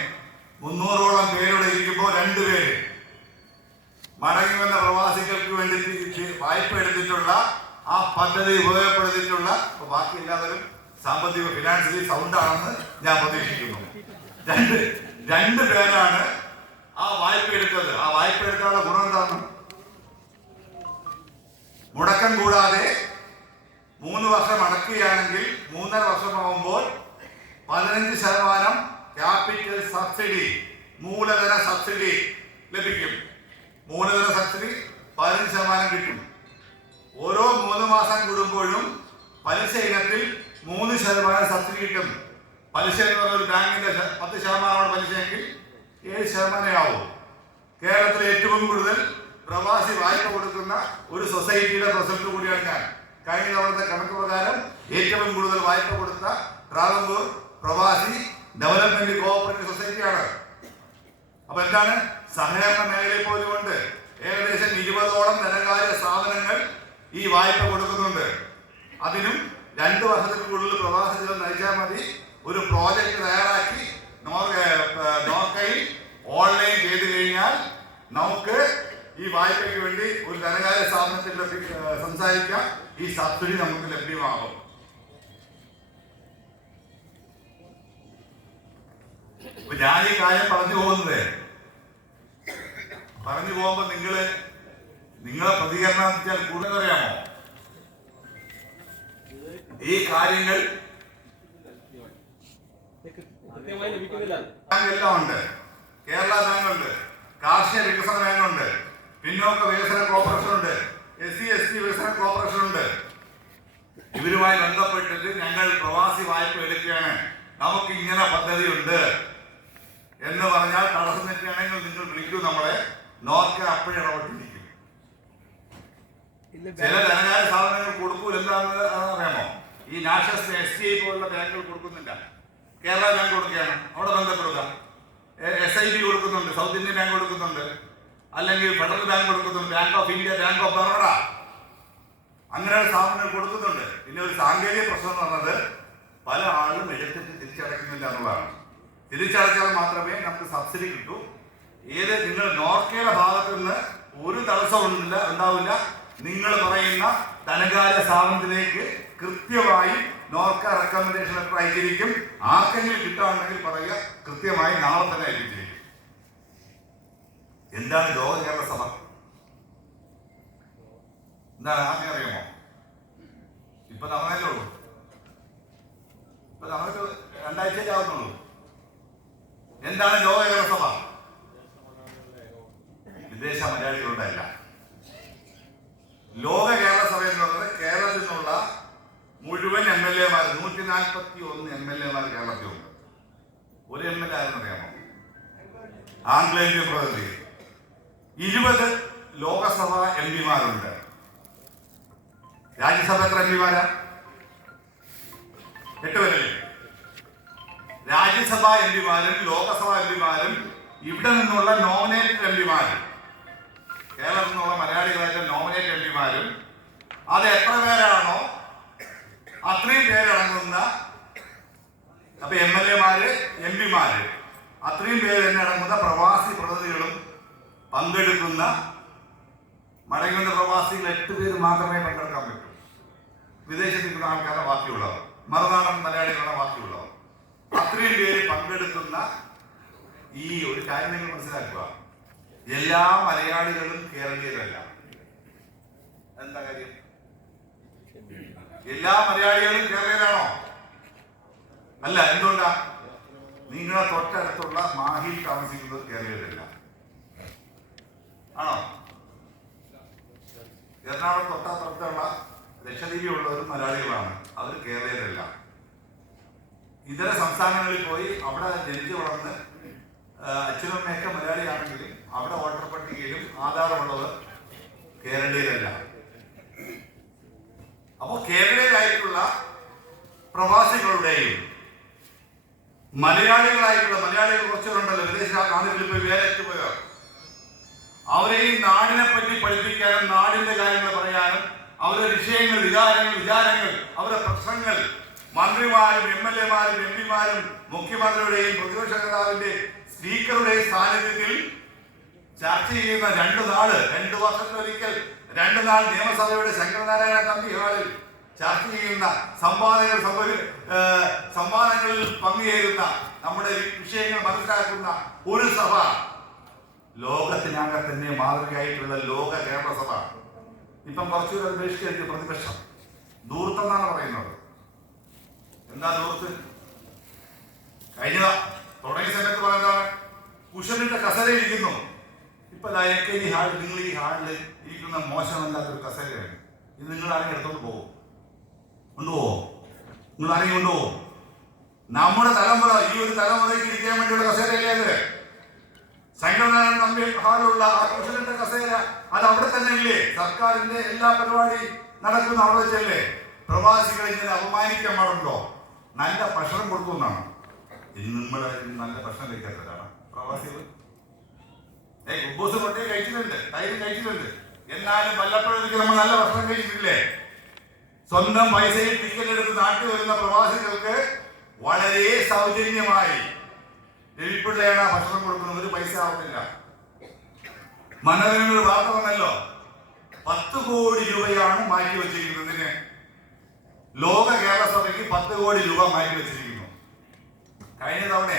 300ഓളം പേരോടെ ഇരിക്കുമ്പോൾ 2 പേര് മടങ്ങി വന്ന പ്രവാസികൾക്ക് വേണ്ടി വായ്പ എടുത്തിട്ടുള്ള ആ പദ്ധതി ഉപയോഗപ്പെടുത്തിയിട്ടുള്ള. ബാക്കി എല്ലാവരും സാമ്പത്തിക ഫിനാൻഷ്യലി സൗണ്ട് ആണെന്ന് ഞാൻ പ്രതീക്ഷിക്കുന്നു. 2 പേരാണ് ആ വായ്പ എടുത്തത്. ആ വായ്പ എടുക്കാനുള്ള ഗുണം എന്താണ്? മുടക്കം കൂടാതെ 3 വർഷം അടക്കുകയാണെങ്കിൽ 3.5 വർഷമാകുമ്പോൾ 15% ക്യാപിറ്റൽ സബ്സിഡി, മൂലധന സബ്സിഡി ലഭിക്കും. മൂലധന സബ്സിഡി 15% കിട്ടും. ഓരോ 3 മാസം കൂടുമ്പോഴും പലിശ ഇനത്തിൽ 3% സബ്സിഡി കിട്ടും. പലിശ എന്ന് പറഞ്ഞ ഒരു ബാങ്കിന്റെ 10% പലിശയെങ്കിൽ 7% ആവും. കേരളത്തിലെ ഏറ്റവും കൂടുതൽ പ്രവാസി വായ്പ കൊടുക്കുന്ന ഒരു സൊസൈറ്റിയുടെ പ്രസിഡന്റ് കൂടിയാണ് ഞാൻ. കഴിഞ്ഞ തവണത്തെ കണക്ക് പ്രകാരം ഏറ്റവും കൂടുതൽ വായ്പ കൊടുത്ത ട്രാവൻകൂർ പ്രവാസി ഡെവലപ്മെന്റ് കോഓപ്പറേറ്റീവ് സൊസൈറ്റിയാണ്. അപ്പൊ എന്താണ്? സഹകരണ മേഖലയിൽ പോലുകൊണ്ട് ഏകദേശം 20ഓളം ധനകാര്യ സ്ഥാപനങ്ങൾ ഈ വായ്പ കൊടുക്കുന്നുണ്ട്. അതിനും 2 വർഷത്തിൽ കൂടുതൽ പ്രവാസ ജീവിതം നയിച്ചാൽ മതി. ഒരു പ്രോജക്റ്റ് തയ്യാറാക്കി നോർക്കയിൽ ഓൺലൈൻ ചെയ്ത് കഴിഞ്ഞാൽ നമുക്ക് ഈ വായ്പയ്ക്ക് വേണ്ടി ഒരു ധനകാര്യ സ്ഥാപനത്തിൽ സംസാരിക്കാം. ഈ സബ്സിഡി നമുക്ക് ലഭ്യമാകും. ഞാൻ ഈ കാര്യം പറഞ്ഞു പോകുമ്പോ നിങ്ങളെ പ്രതികരണം വെച്ചാൽ കൂടുതൽ അറിയാമോ? ഈ കാര്യങ്ങൾ എല്ലാം ഉണ്ട്. കേരള ബാങ്കുണ്ട്, കാർഷിക വികസന ബാങ്കുണ്ട്, പിന്നോക്ക വികസന കോർപ്പറേഷൻ ഉണ്ട്, SC/ST വികസന കോർപ്പറേഷൻ ഉണ്ട്. ഇവരുമായി ബന്ധപ്പെട്ടിട്ട് ഞങ്ങൾ പ്രവാസി വായ്പ എടുക്കുകയാണ്, നമുക്ക് ഇങ്ങനെ പദ്ധതി ഉണ്ട് എന്ന് പറഞ്ഞാൽ തടസ്സം നിൽക്കുകയാണെങ്കിൽ നിങ്ങൾ വിളിക്കൂ, നമ്മളെ നോർക്ക അപ്പോഴും ഇടപെട്ടിരിക്കും. ചില ധനകാര്യ സ്ഥാപനങ്ങൾ കൊടുക്കൂല. എന്താണെന്ന് അറിയാമോ? ഈ നാഷണൽ SBI പോലുള്ള ബാങ്കുകൾ കൊടുക്കുന്നില്ല. കേരള ബാങ്ക് കൊടുക്കുകയാണ്, അവിടെ ബന്ധപ്പെടുക. SIB കൊടുക്കുന്നുണ്ട്, സൗത്ത് ഇന്ത്യൻ ബാങ്ക് കൊടുക്കുന്നുണ്ട്, അല്ലെങ്കിൽ ഫെഡറൽ ബാങ്ക് കൊടുക്കുന്നുണ്ട്, bank of India, bank of Baroda, അങ്ങനെയുള്ള സ്ഥാപനങ്ങൾ കൊടുക്കുന്നുണ്ട്. പിന്നെ ഒരു സാങ്കേതിക പ്രശ്നം എന്ന് പറഞ്ഞത് പല ആളും എടുത്തിട്ട് തിരിച്ചടയ്ക്കുന്നില്ല എന്നുള്ളതാണ്. തിരിച്ചടച്ചാൽ മാത്രമേ നമുക്ക് സബ്സിഡി കിട്ടൂ. ഏത് നിങ്ങൾ നോർക്കയുടെ ഭാഗത്ത് നിന്ന് ഒരു തടസ്സവും ഉണ്ടാവില്ല. നിങ്ങൾ പറയുന്ന ധനകാര്യ സ്ഥാപനത്തിലേക്ക് കൃത്യമായി നോർക്ക റെക്കമെൻഡേഷൻ ലെറ്റർ അയച്ചിരിക്കും. ആർക്കെങ്കിലും കിട്ടാണെങ്കിൽ പറയുക, കൃത്യമായി നാളെ തന്നെ അയച്ചിരിക്കും. എന്താണ് ലോക കേരള സഭ? എന്താണ് ആദ്യം അറിയാമോ? ഇപ്പൊ നമ്മളല്ലേ ഉള്ളൂ, ഇപ്പൊ നമ്മൾക്ക് 2 ആഴ്ചയിലേ ആവുന്നുള്ളൂ. എന്താണ് ലോക കേരള സഭ? വിദേശ മലയാളികളുണ്ടല്ല. ലോക കേരള സഭ എന്ന് പറയുന്നത് കേരളത്തിൽ നിന്നുള്ള മുഴുവൻ MLA മാർ, 141 MLA കേരളത്തിലുണ്ട്. ഒരു MLA ആരെന്നറിയാമോ? ആംഗ്ലേന്ത്യൻ പ്രതിനിധി. 20 ലോകസഭ MP മാരുണ്ട്. രാജ്യസഭ എത്ര MP മാരാ? 8 പേരല്ലേ? രാജ്യസഭ MP മാരും ലോകസഭ MP മാരും ഇവിടെ നിന്നുള്ള നോമിനേറ്റഡ് MP മാരും, കേരളത്തിൽ നിന്നുള്ള മലയാളികളായിട്ട് നോമിനേറ്റഡ് MP മാരും, അത് എത്ര പേരാണോ അത്രയും പേരടങ്ങുന്ന, അപ്പൊ MLA മാര് MP മാര് അത്രയും പേര് തന്നെ അടങ്ങുന്ന പ്രവാസി പ്രതിനിധികളും പങ്കെടുക്കുന്ന, മടങ്ങുന്ന പ്രവാസികൾ 8 പേര് മാത്രമേ പങ്കെടുക്കാൻ പറ്റൂ. വിദേശത്ത് നിൽക്കുന്ന ആൾക്കാരുടെ ബാക്കിയുള്ളവർ, മറുനാടൻ മലയാളികളുടെ ബാക്കിയുള്ളവർ, അത്രയും പേര് പങ്കെടുക്കുന്ന ഈ ഒരു കാര്യം നിങ്ങൾ മനസ്സിലാക്കുക. എല്ലാ മലയാളികളും കേരളീയരല്ല. എന്താ കാര്യം? എല്ലാ മലയാളികളും കേരളീയരാണോ? അല്ല. എന്തുകൊണ്ടാ? നിങ്ങളെ തൊട്ടടുത്തുള്ള മാഹിയിൽ താമസിക്കുന്നത് കേരളീയരല്ല, ആണോ? എറണാകുളം തൊട്ടപ്പുറത്തുള്ള ലക്ഷദ്വീപിലുള്ളവരും മലയാളികളാണ്, അവർ കേരളീയരല്ല. ഇതര സംസ്ഥാനങ്ങളിൽ പോയി അവിടെ ജനിച്ചു വളർന്ന് അച്ഛനും അമ്മയൊക്കെ മലയാളിയാണെങ്കിലും അവിടെ വോട്ടർ പട്ടികയിലും ആധാരമുള്ളവർ കേരളീയരല്ല. അപ്പോൾ കേരളീയരായിട്ടുള്ള പ്രവാസികളുടെയും മലയാളികൾ കുറച്ചുണ്ടല്ലോ വിദേശ നാടുകളിൽ പോയി വേലയ്ക്ക് പോയോ, അവരെ ഈ നാടിനെ പറ്റി പഠിപ്പിക്കാനും നാടിന്റെ കാര്യങ്ങൾ പറയാനും അവരുടെ വിഷയങ്ങൾ, വിചാരങ്ങൾ, അവരുടെ പ്രശ്നങ്ങൾ മന്ത്രിമാരും MLA മാരും MP മാരും മുഖ്യമന്ത്രിയുടെയും പ്രതിപക്ഷ നേതാവിന്റെ സ്പീക്കറുടെയും സാന്നിധ്യത്തിൽ ചർച്ച ചെയ്യുന്ന 2 വർഷത്തിലൊരിക്കൽ 2 നാൾ നിയമസഭയുടെ ശങ്കരനാരായണ തമ്പി ഹാളിൽ ചർച്ച ചെയ്യുന്ന സംവാദങ്ങളിൽ പങ്കുചേരുന്ന, നമ്മുടെ വിഷയങ്ങൾ മനസ്സിലാക്കുന്ന ഒരു സഭ, ലോകത്തിനകത്ത് തന്നെ മാതൃകയായിട്ടുള്ള ലോക കേരള സഭ. ഇപ്പം കുറച്ചുകൂടെ അപേക്ഷിച്ച് പ്രതിപക്ഷം ദൂർത്തെന്നാണ് പറയുന്നത്. എന്താ ദൂർത്ത്? കഴിഞ്ഞ തുടങ്ങിയ സമയത്ത് പറയുന്നതാണ് കുശലിന്റെ കസേരയിരിക്കുന്നു. ഇപ്പൊ LKG ഹാളിൽ, നിങ്ങൾ ഈ ഹാളിൽ ഇരിക്കുന്ന മോശമല്ലാത്തൊരു കസേരയാണ്. ഇത് നിങ്ങൾ ആരെങ്കിലും എടുത്തോണ്ട് പോകും? കൊണ്ടുപോകുമോ? നിങ്ങൾ ആരെങ്കിലും കൊണ്ടുപോകും? നമ്മുടെ തലമുറ, ഈ ഒരു തലമുറയ്ക്ക് ഇരിക്കാൻ വേണ്ടിയുള്ള കസേരയല്ലേ അത്? ശങ്കരനാരായണ തമ്പി ഹാളിലുള്ള ആ കുശലിന്റെ കസേര അത് അവിടെ തന്നെ ഇല്ലേ? സർക്കാരിന്റെ എല്ലാ പരിപാടി നടക്കുന്ന അവിടെ വെച്ചല്ലേ? പ്രവാസികളെ ഇങ്ങനെ അപമാനിക്കാൻ പാടുണ്ടോ? നല്ല ഭക്ഷണം കൊടുക്കുമെന്നാണ്. നമ്മൾ നല്ല ഭക്ഷണം കഴിക്കാത്തതാണ് പ്രവാസികൾ. ഉപ്പൂസ് പൊട്ടി കഴിച്ചിട്ടുണ്ട്, തൈര് കഴിച്ചിട്ടുണ്ട്, എന്നാലും വല്ലപ്പോഴേക്ക് നമ്മൾ നല്ല ഭക്ഷണം കഴിച്ചിട്ടില്ലേ? സ്വന്തം പൈസയിൽ ടിക്കറ്റ് എടുത്ത് നാട്ടിൽ വരുന്ന പ്രവാസികൾക്ക് വളരെ സൗജന്യമായി രവിപ്പിള്ളയാണ് ഭക്ഷണം കൊടുക്കുന്നത്. ഒരു പൈസ ആവുന്നില്ല. മനോരമയിൽ വാർത്ത വന്നല്ലോ, 10 കോടി രൂപയാണ് മാറ്റി വെച്ചിരിക്കുന്നതിന്. ലോക കേരള സഭയ്ക്ക് 10 കോടി രൂപ മാറ്റി വെച്ചിരിക്കുന്നു. കഴിഞ്ഞ തവണ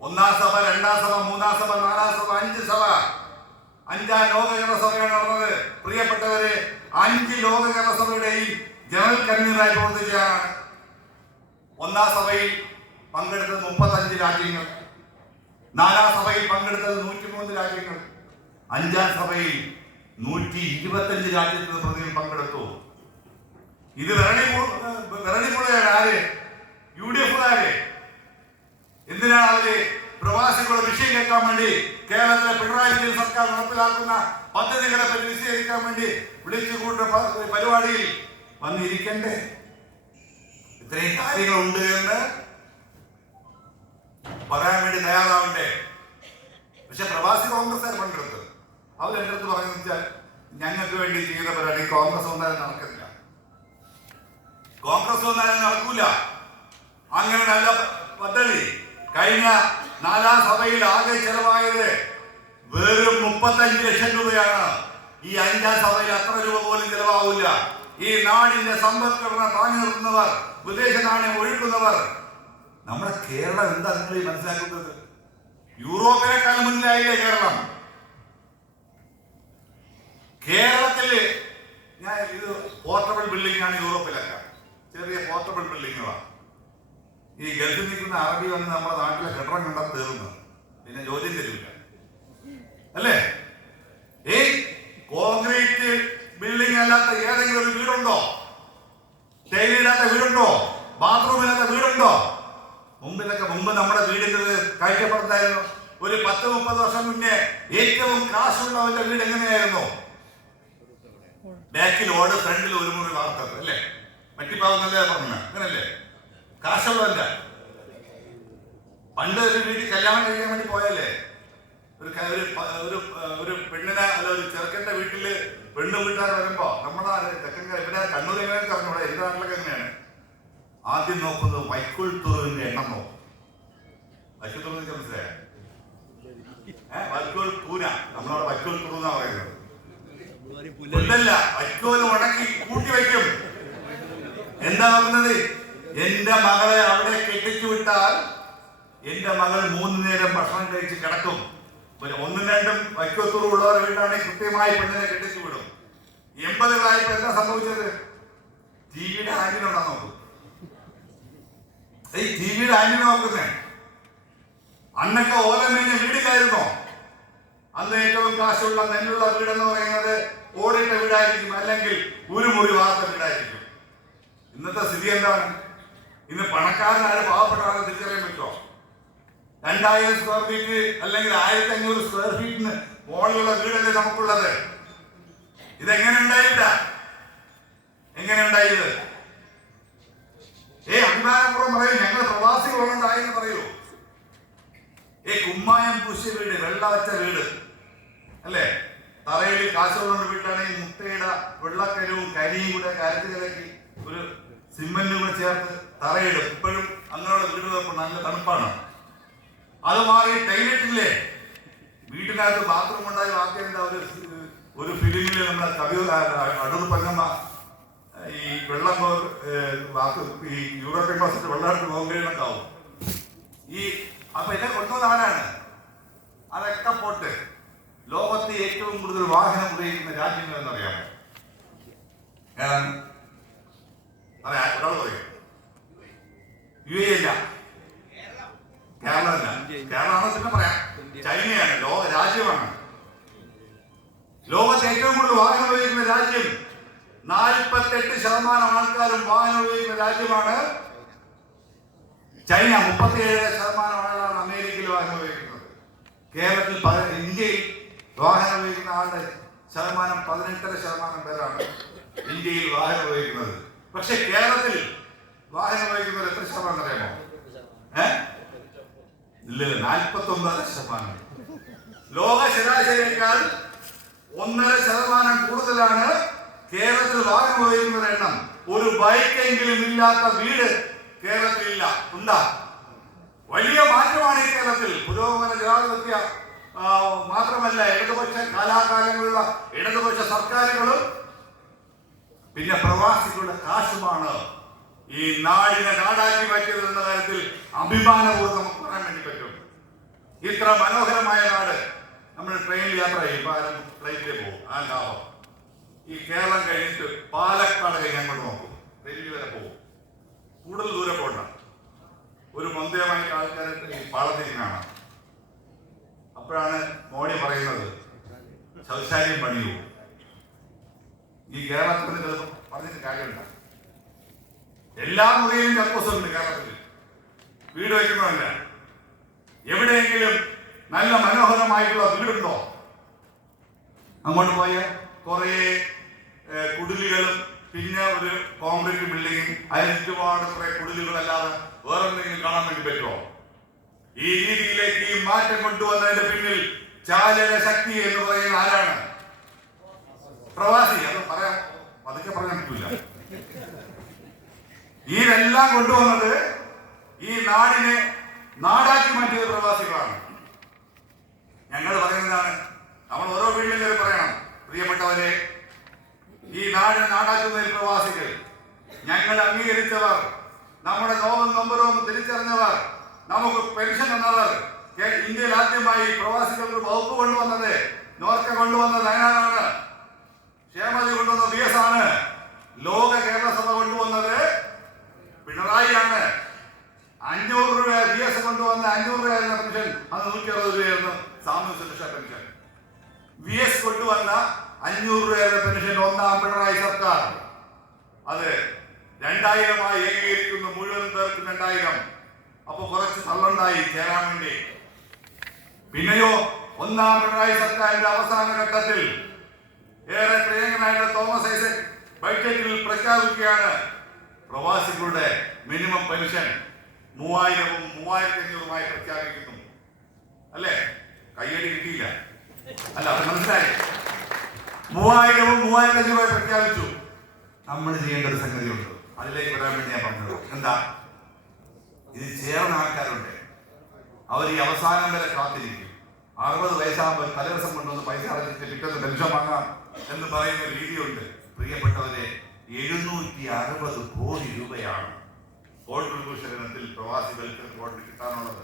1ാം സഭ, 2ാം സഭ, 3ാം സഭ, 4ാം സഭ, 5 സഭ, 5ാം ലോക കേരള സഭയാണ് നടന്നത്. പ്രിയപ്പെട്ടവരെ, 5 ലോക കേരള സഭയുടെയും ജനറൽ കൺവീനറായി പ്രവർത്തിച്ചതാണ്. ഒന്നാം സഭയിൽ പങ്കെടുത്തത് 35 രാജ്യങ്ങൾ, 4ാം സഭയിൽ പങ്കെടുത്തത് 103 രാജ്യങ്ങൾ, 5ാം സഭയിൽ 125 രാജ്യത്തിൽ പ്രതിനിധി പങ്കെടുത്തു. ഇത് വിരളിമുളയാണ്. ആര്? UDF-കാര്. എന്തിനാണ് അവര് പ്രവാസികളുടെ വിഷയം കേൾക്കാൻ വേണ്ടി കേരളത്തിലെ പിണറായി വിജയൻ സർക്കാർ നടപ്പിലാക്കുന്ന പദ്ധതികളെ പറ്റി വിശദീകരിക്കാൻ വേണ്ടി വിളിച്ചു കൂട്ടുന്ന പരിപാടിയിൽ വന്നിരിക്കണ്ടേ? ഇത്രയും കാര്യങ്ങളുണ്ട് എന്ന് പറയാൻ വേണ്ടി തയ്യാറാവണ്ടേ? പക്ഷെ പ്രവാസി കോൺഗ്രസ്സുകാർ പങ്കെടുത്ത് അവരെന്റെ അടുത്ത് പറഞ്ഞു വെച്ചാൽ ഞങ്ങൾക്ക് വേണ്ടി ചെയ്യുന്ന പരിപാടി കോൺഗ്രസ് വന്നാലും നടക്കില്ല, കോൺഗ്രസ് വന്നാലും നടക്കൂല. അങ്ങനെ നല്ല പദ്ധതി കഴിഞ്ഞ 4ാം സഭയിൽ ആകെ ചെലവായത് വെറും 35 ലക്ഷം രൂപയാണ്. ഈ 5ാം സഭയിൽ അത്ര രൂപ പോലും ചെലവാവില്ല. ഈ നാടിന്റെ സമ്പദ്ഘടന താങ്ങി നിർത്തുന്നവർ, വിദേശ നാണ്യം ഒഴുക്കുന്നവർ. നമ്മുടെ കേരളം എന്താ നിങ്ങൾ ഈ മനസ്സിലാക്കുന്നത്? യൂറോപ്പിനെക്കാളും മുന്നിലായില്ലേ കേരളം? കേരളത്തില് ഞാൻ ഇത് പോർട്ടബിൾ ബിൽഡിംഗ് ആണ് യൂറോപ്പിലൊക്കെ, ചെറിയ പോർട്ടബിൾ ബിൽഡിങ്ങുകളാണ്. ഈ ഗൾഫിൽ നിൽക്കുന്ന അറബി വന്ന് നമ്മുടെ നാട്ടിലെ കെട്ടിടം കണ്ടാൽ തീർന്നു, പിന്നെ ജോലിയും തരില്ല അല്ലേ? ഈ കോൺക്രീറ്റ് ബിൽഡിംഗ് അല്ലാത്ത ഏതെങ്കിലും ഒരു വീടുണ്ടോ? ടൈലില്ലാത്ത വീടുണ്ടോ? ബാത്റൂം ഇല്ലാത്ത വീടുണ്ടോ? മുമ്പ് നമ്മുടെ വീടിന്റെ കാഴ്ചപ്പെടുത്തായിരുന്നു. ഒരു 10-30 വർഷം മുന്നേ ഏറ്റവും കാശുള്ളവന്റെ വീട് എങ്ങനെയായിരുന്നു? ബാക്കിൽ ഓട്, ഫ്രണ്ടിൽ ഒരു മുറി വാർത്തത് അല്ലേ? മറ്റിപ്പാവുന്നല്ലേ പറഞ്ഞ അങ്ങനല്ലേ? കാശുള്ളവല്ല. പണ്ട് ഒരു വീട്ടിൽ കല്യാണം കഴിക്കാൻ വേണ്ടി പോയല്ലേ, ഒരു പെണ്ണിനെ അല്ല ഒരു ചെറുക്കന്റെ വീട്ടില് പെണ്ണ് വീട്ടുകാർ വരുമ്പോ നമ്മുടെ തെക്കൻ ഇവിടെ കണ്ണൂർ എങ്ങനെയാണെന്ന് പറഞ്ഞൂടെ, എന്റെ നാട്ടിലൊക്കെ എങ്ങനെയാണ്? ആദ്യം നോക്കുന്നത് വൈക്കോൽ തുറവിന്റെ എണ്ണം നോക്കും. വൈക്കോൽ തുറന്ന് മനസ്സിലായ വൈക്കോൽ കൂന, നമ്മളവിടെ വൈക്കോൽ തുറന്നാ പറയുന്നത്. പുല്ലല്ല, വൈക്കോൽ ഉണക്കി കൂട്ടി വയ്ക്കും. എന്താ നോക്കുന്നത്? എന്റെ മകളെ അവിടെ കെട്ടിച്ചു വിട്ടാൽ എന്റെ മകൾ 3 നേരം ഭക്ഷണം കഴിച്ച് കിടക്കും. 1-2 വൈക്കോത്തുറവുള്ളവർ വീട്ടാണെങ്കിൽ കൃത്യമായി പെണ്ണിനെ കെട്ടിച്ചു വിടും. 80കളായപ്പോ എന്താ സംഭവിച്ചത്? ടിവിയുടെ ആന്റിന ഉണ്ടാ നോക്കും. ഈ ടിവിയുടെ ആന്റിന നോക്കുന്നേ. അന്നൊക്കെ ഓലമേഞ്ഞ വീടില്ലായിരുന്നോ? അന്ന് ഏറ്റവും കാശുള്ള നെല്ലുള്ള വീടെന്ന് പറയുന്നത് ഓടിട്ട വീടായിരിക്കും, അല്ലെങ്കിൽ ഒരു മുറി വാർത്ത വീടായിരിക്കും. ഇന്നത്തെ സ്ഥിതി എന്താണ്? ഇന്ന് പണക്കാരനായ പാവപ്പെട്ടവരെ തിരിച്ചറിയാൻ പറ്റുമോ? 2000 സ്ക്വയർ ഫീറ്റ് അല്ലെങ്കിൽ 1500 സ്ക്വയർ ഫീറ്റിന് മുകളിലുള്ള വീടല്ലേ നമുക്കുള്ളത്. ഇതെങ്ങനെ ഉണ്ടായില്ല? എങ്ങനെ ഉണ്ടായത്? അഭിമാനപൂർവ്വം പറയൂ, ഞങ്ങൾ പ്രവാസികളുണ്ടായെന്ന് പറയൂ. കുമ്മായം പൂശിയ വീട്, വെള്ള വച്ച വീട് അല്ലേ? തറയിൽ കാശുകൊണ്ട് വീട്ടാണെങ്കിൽ മുട്ടയുടെ വെള്ളക്കരവും കരിയും കൂടെ കരച്ച് കലക്കി ഒരു സിമെന്റും കൂടെ ചേർത്ത് തറയിടും. ഇപ്പോഴും അങ്ങനെയുള്ള വീടുകൾ നല്ല തണുപ്പാണ്. അത് മാറി ടൈലറ്റില്ലേ, വീട്ടിനകത്ത് ബാത്റൂം ഉണ്ടായി. ബാക്കി എന്താ? ഒരു ഫിലിമില് നമ്മുടെ അടൂർ പങ്കമ്മ ഈ വെള്ളം ഈ യൂറോപ്യൻ ഭാഷത്ത് വെള്ളമെടുത്ത് പോകുമ്പോഴൊക്കെ ആവും. അപ്പൊ എന്നെ കൊണ്ടുവന്ന ആരാണ്? അതൊക്കെ പോട്ട്. ലോകത്തെ ഏറ്റവും കൂടുതൽ വാഹനം ഉപയോഗിക്കുന്ന രാജ്യങ്ങൾ എന്നറിയാമോ? ഏതാണ്? ഒരാൾ പറയും. UAE അല്ല, കേരളമല്ല. കേരളമാണെന്ന് പിന്നെ പറയാം. ചൈനയാണ്, ലോക രാജ്യമാണ്. ലോകത്തെ ഏറ്റവും കൂടുതൽ വാഹനം ഉപയോഗിക്കുന്ന രാജ്യം, 48% ആൾക്കാരും വാഹനം ഉപയോഗിക്കുന്ന രാജ്യമാണ് ചൈന. 37% ആളാണ് അമേരിക്കയിൽ വാഹനം ഉപയോഗിക്കുന്നത്. കേരളത്തിൽ ഇന്ത്യയിൽ വാഹനം ഉപയോഗിക്കുന്ന ആളുടെ ശതമാനം 18% പേരാണ് ഇന്ത്യയിൽ വാഹനം ഉപയോഗിക്കുന്നത്. പക്ഷെ കേരളത്തിൽ വാഹനം ഉപയോഗിക്കുന്നത് എത്ര ശതമാനം അറിയാമോ? ഇല്ല, 49%. ലോക ശരാശരിയേക്കാൾ 1.5% കൂടുതലാണ് കേരളത്തിൽ വാഹനം ഉപയോഗിക്കുന്നവരുടെ എണ്ണം. ഒരു ബൈക്കെങ്കിലും ഇല്ലാത്ത വീട് കേരളത്തിലില്ല. ഉണ്ടാ? വലിയ മാറ്റമാണ് ഈ കേരളത്തിൽ. പുരോഗമന ജനാധിപത്യ മാത്രമല്ല, ഇടതുപക്ഷ കാലാകാലങ്ങളിലുള്ള ഇടതുപക്ഷ സർക്കാരുകളും പിന്നെ പ്രവാസികളുടെ കാശുമാണ് ഈ നാടിനെ നാടാക്കി മാറ്റിയത് എന്ന കാര്യത്തിൽ അഭിമാനപൂർവ്വം നമുക്ക് പറയാൻ വേണ്ടി പറ്റും. ഇത്ര മനോഹരമായ നാട്. നമ്മൾ ട്രെയിനിൽ യാത്ര ചെയ്യും, ഫ്ലൈറ്റിൽ പോകും. ആ ലാഭം. ഈ കേരളം കഴിഞ്ഞിട്ട് പാലക്കാട് കഴിഞ്ഞ് അങ്ങോട്ട് നോക്കും. ഡൽഹി വരെ പോകും. കൂടുതൽ ദൂരം പോകണ്ട. ഒരു മൊന്തയുമായിട്ട് ആൾക്കാരെ പാളത്തിരിക്കാണ്. അപ്പോഴാണ് മോഡി പറയുന്നത് ശൗചാലയം പണിയൂ. ഈ കേരളത്തിൽ പറഞ്ഞിട്ട് കാര്യമുണ്ട്. എല്ലാ മുറിയിലും കക്കൂസുണ്ട് കേരളത്തിൽ. വീട് വയ്ക്കുന്നതല്ല. എവിടെയെങ്കിലും നല്ല മനോഹരമായിട്ടുള്ള വീടുണ്ടോ? അങ്ങോട്ട് പോയ കുറെ കുടിലുകളും പിന്നെ ഒരു കോൺക്രീറ്റ് ബിൽഡിങ്ങും അതിന് ചുറ്റുപാട് കുറെ കുടിലുകളല്ലാതെ വേറെ എന്തെങ്കിലും കാണാൻ വേണ്ടി പറ്റുമോ? ഈ രീതിയിലേക്ക് ഈ മാറ്റം കൊണ്ടുവന്നതിന്റെ പിന്നിൽ ചാലക ശക്തി എന്ന് പറയുന്ന ആരാണ്? പ്രവാസി. അത് പറയാം, പതുക്കെ പറയാൻ പറ്റില്ല. ഇതെല്ലാം കൊണ്ടുവന്നത് ഈ നാടിനെ നാടാക്കി മാറ്റിയത് പ്രവാസികളാണ്. ഞങ്ങൾ പറയുന്നതാണ്, നമ്മൾ ഓരോ വീട്ടിലും പറയണം, പ്രിയപ്പെട്ടവരെ, ഈ നാടിനെ നാടാക്കുന്നതിൽ പ്രവാസികൾ, ഞങ്ങൾ അംഗീകരിച്ചവർ, നമ്മുടെ നോവും നമ്പറും തിരിച്ചറിഞ്ഞവർ, നമുക്ക് പെൻഷൻ എന്നവർ. ഇന്ത്യയിൽ ആദ്യമായി പ്രവാസികൾക്ക് വകുപ്പ് കൊണ്ടുവന്നത്, നോർക്ക കൊണ്ടുവന്നത് വയനാടാണ്. ക്ഷേമനിധി കൊണ്ടുവന്ന VS ആണ്. ലോക കേരള സഭ കൊണ്ടുവന്നത് പിണറായിയാണ്. 500 രൂപ VS കൊണ്ടുവന്ന 500 രൂപയായിരുന്ന പെൻഷൻ അത് 160 രൂപയായിരുന്നു. സാമൂഹ്യ സുരക്ഷാ പെൻഷൻ VS കൊണ്ടുവന്ന 500 രൂപയായിരുന്ന പെൻഷൻ ഒന്നാം പിണറായി സർക്കാർ അത് 2000 ഏകീകരിക്കുന്നു. മുഴുവൻ പേർക്കും 2000. അപ്പൊ കുറച്ച് തള്ളുണ്ടായി ചേരാൻ വേണ്ടി. പിന്നെയോ ഒന്നാം പിണറായി സർക്കാരിന്റെ അവസാന ഘട്ടത്തിൽ ഏറെ പ്രിയങ്കനായ തോമസ് ഐസക് ബഡ്ജറ്റിൽ പ്രഖ്യാപിക്കുകയാണ് പ്രവാസികളുടെ മിനിമം പെൻഷൻ 3000-ഉം 3500-ഉമായി പ്രഖ്യാപിക്കുന്നു. അല്ലേ? കയ്യടി കിട്ടിയില്ല. അല്ല, അത് മനസ്സിലായി. 3000-ഉം 3500-ഉമായി പ്രഖ്യാപിച്ചു. നമ്മൾ ചെയ്യേണ്ട ഒരു സംഗതിയുണ്ട്. അതിലേക്ക് വരാൻ വേണ്ടി ഞാൻ പറഞ്ഞത് എന്താ? ഇത് ചേർന്ന ആൾക്കാരുണ്ട്. അവർ ഈ അവസാനം വരെ കാത്തിരിക്കും. 60 വയസ്സാകുമ്പോൾ തലേദിവസം കൊണ്ടുവന്ന് പൈസ അടച്ചിട്ട് പിറ്റേന്ന് പെൻഷൻ വാങ്ങാം എന്ന് പറയുന്ന ഒരു രീതിയുണ്ട്. പ്രിയപ്പെട്ടവരെ, 760 കോടി രൂപയാണ് കോൺട്രിബ്യൂഷൻ ഇനത്തിൽ പ്രവാസികൾക്ക് കോടി കിട്ടാനുള്ളത്.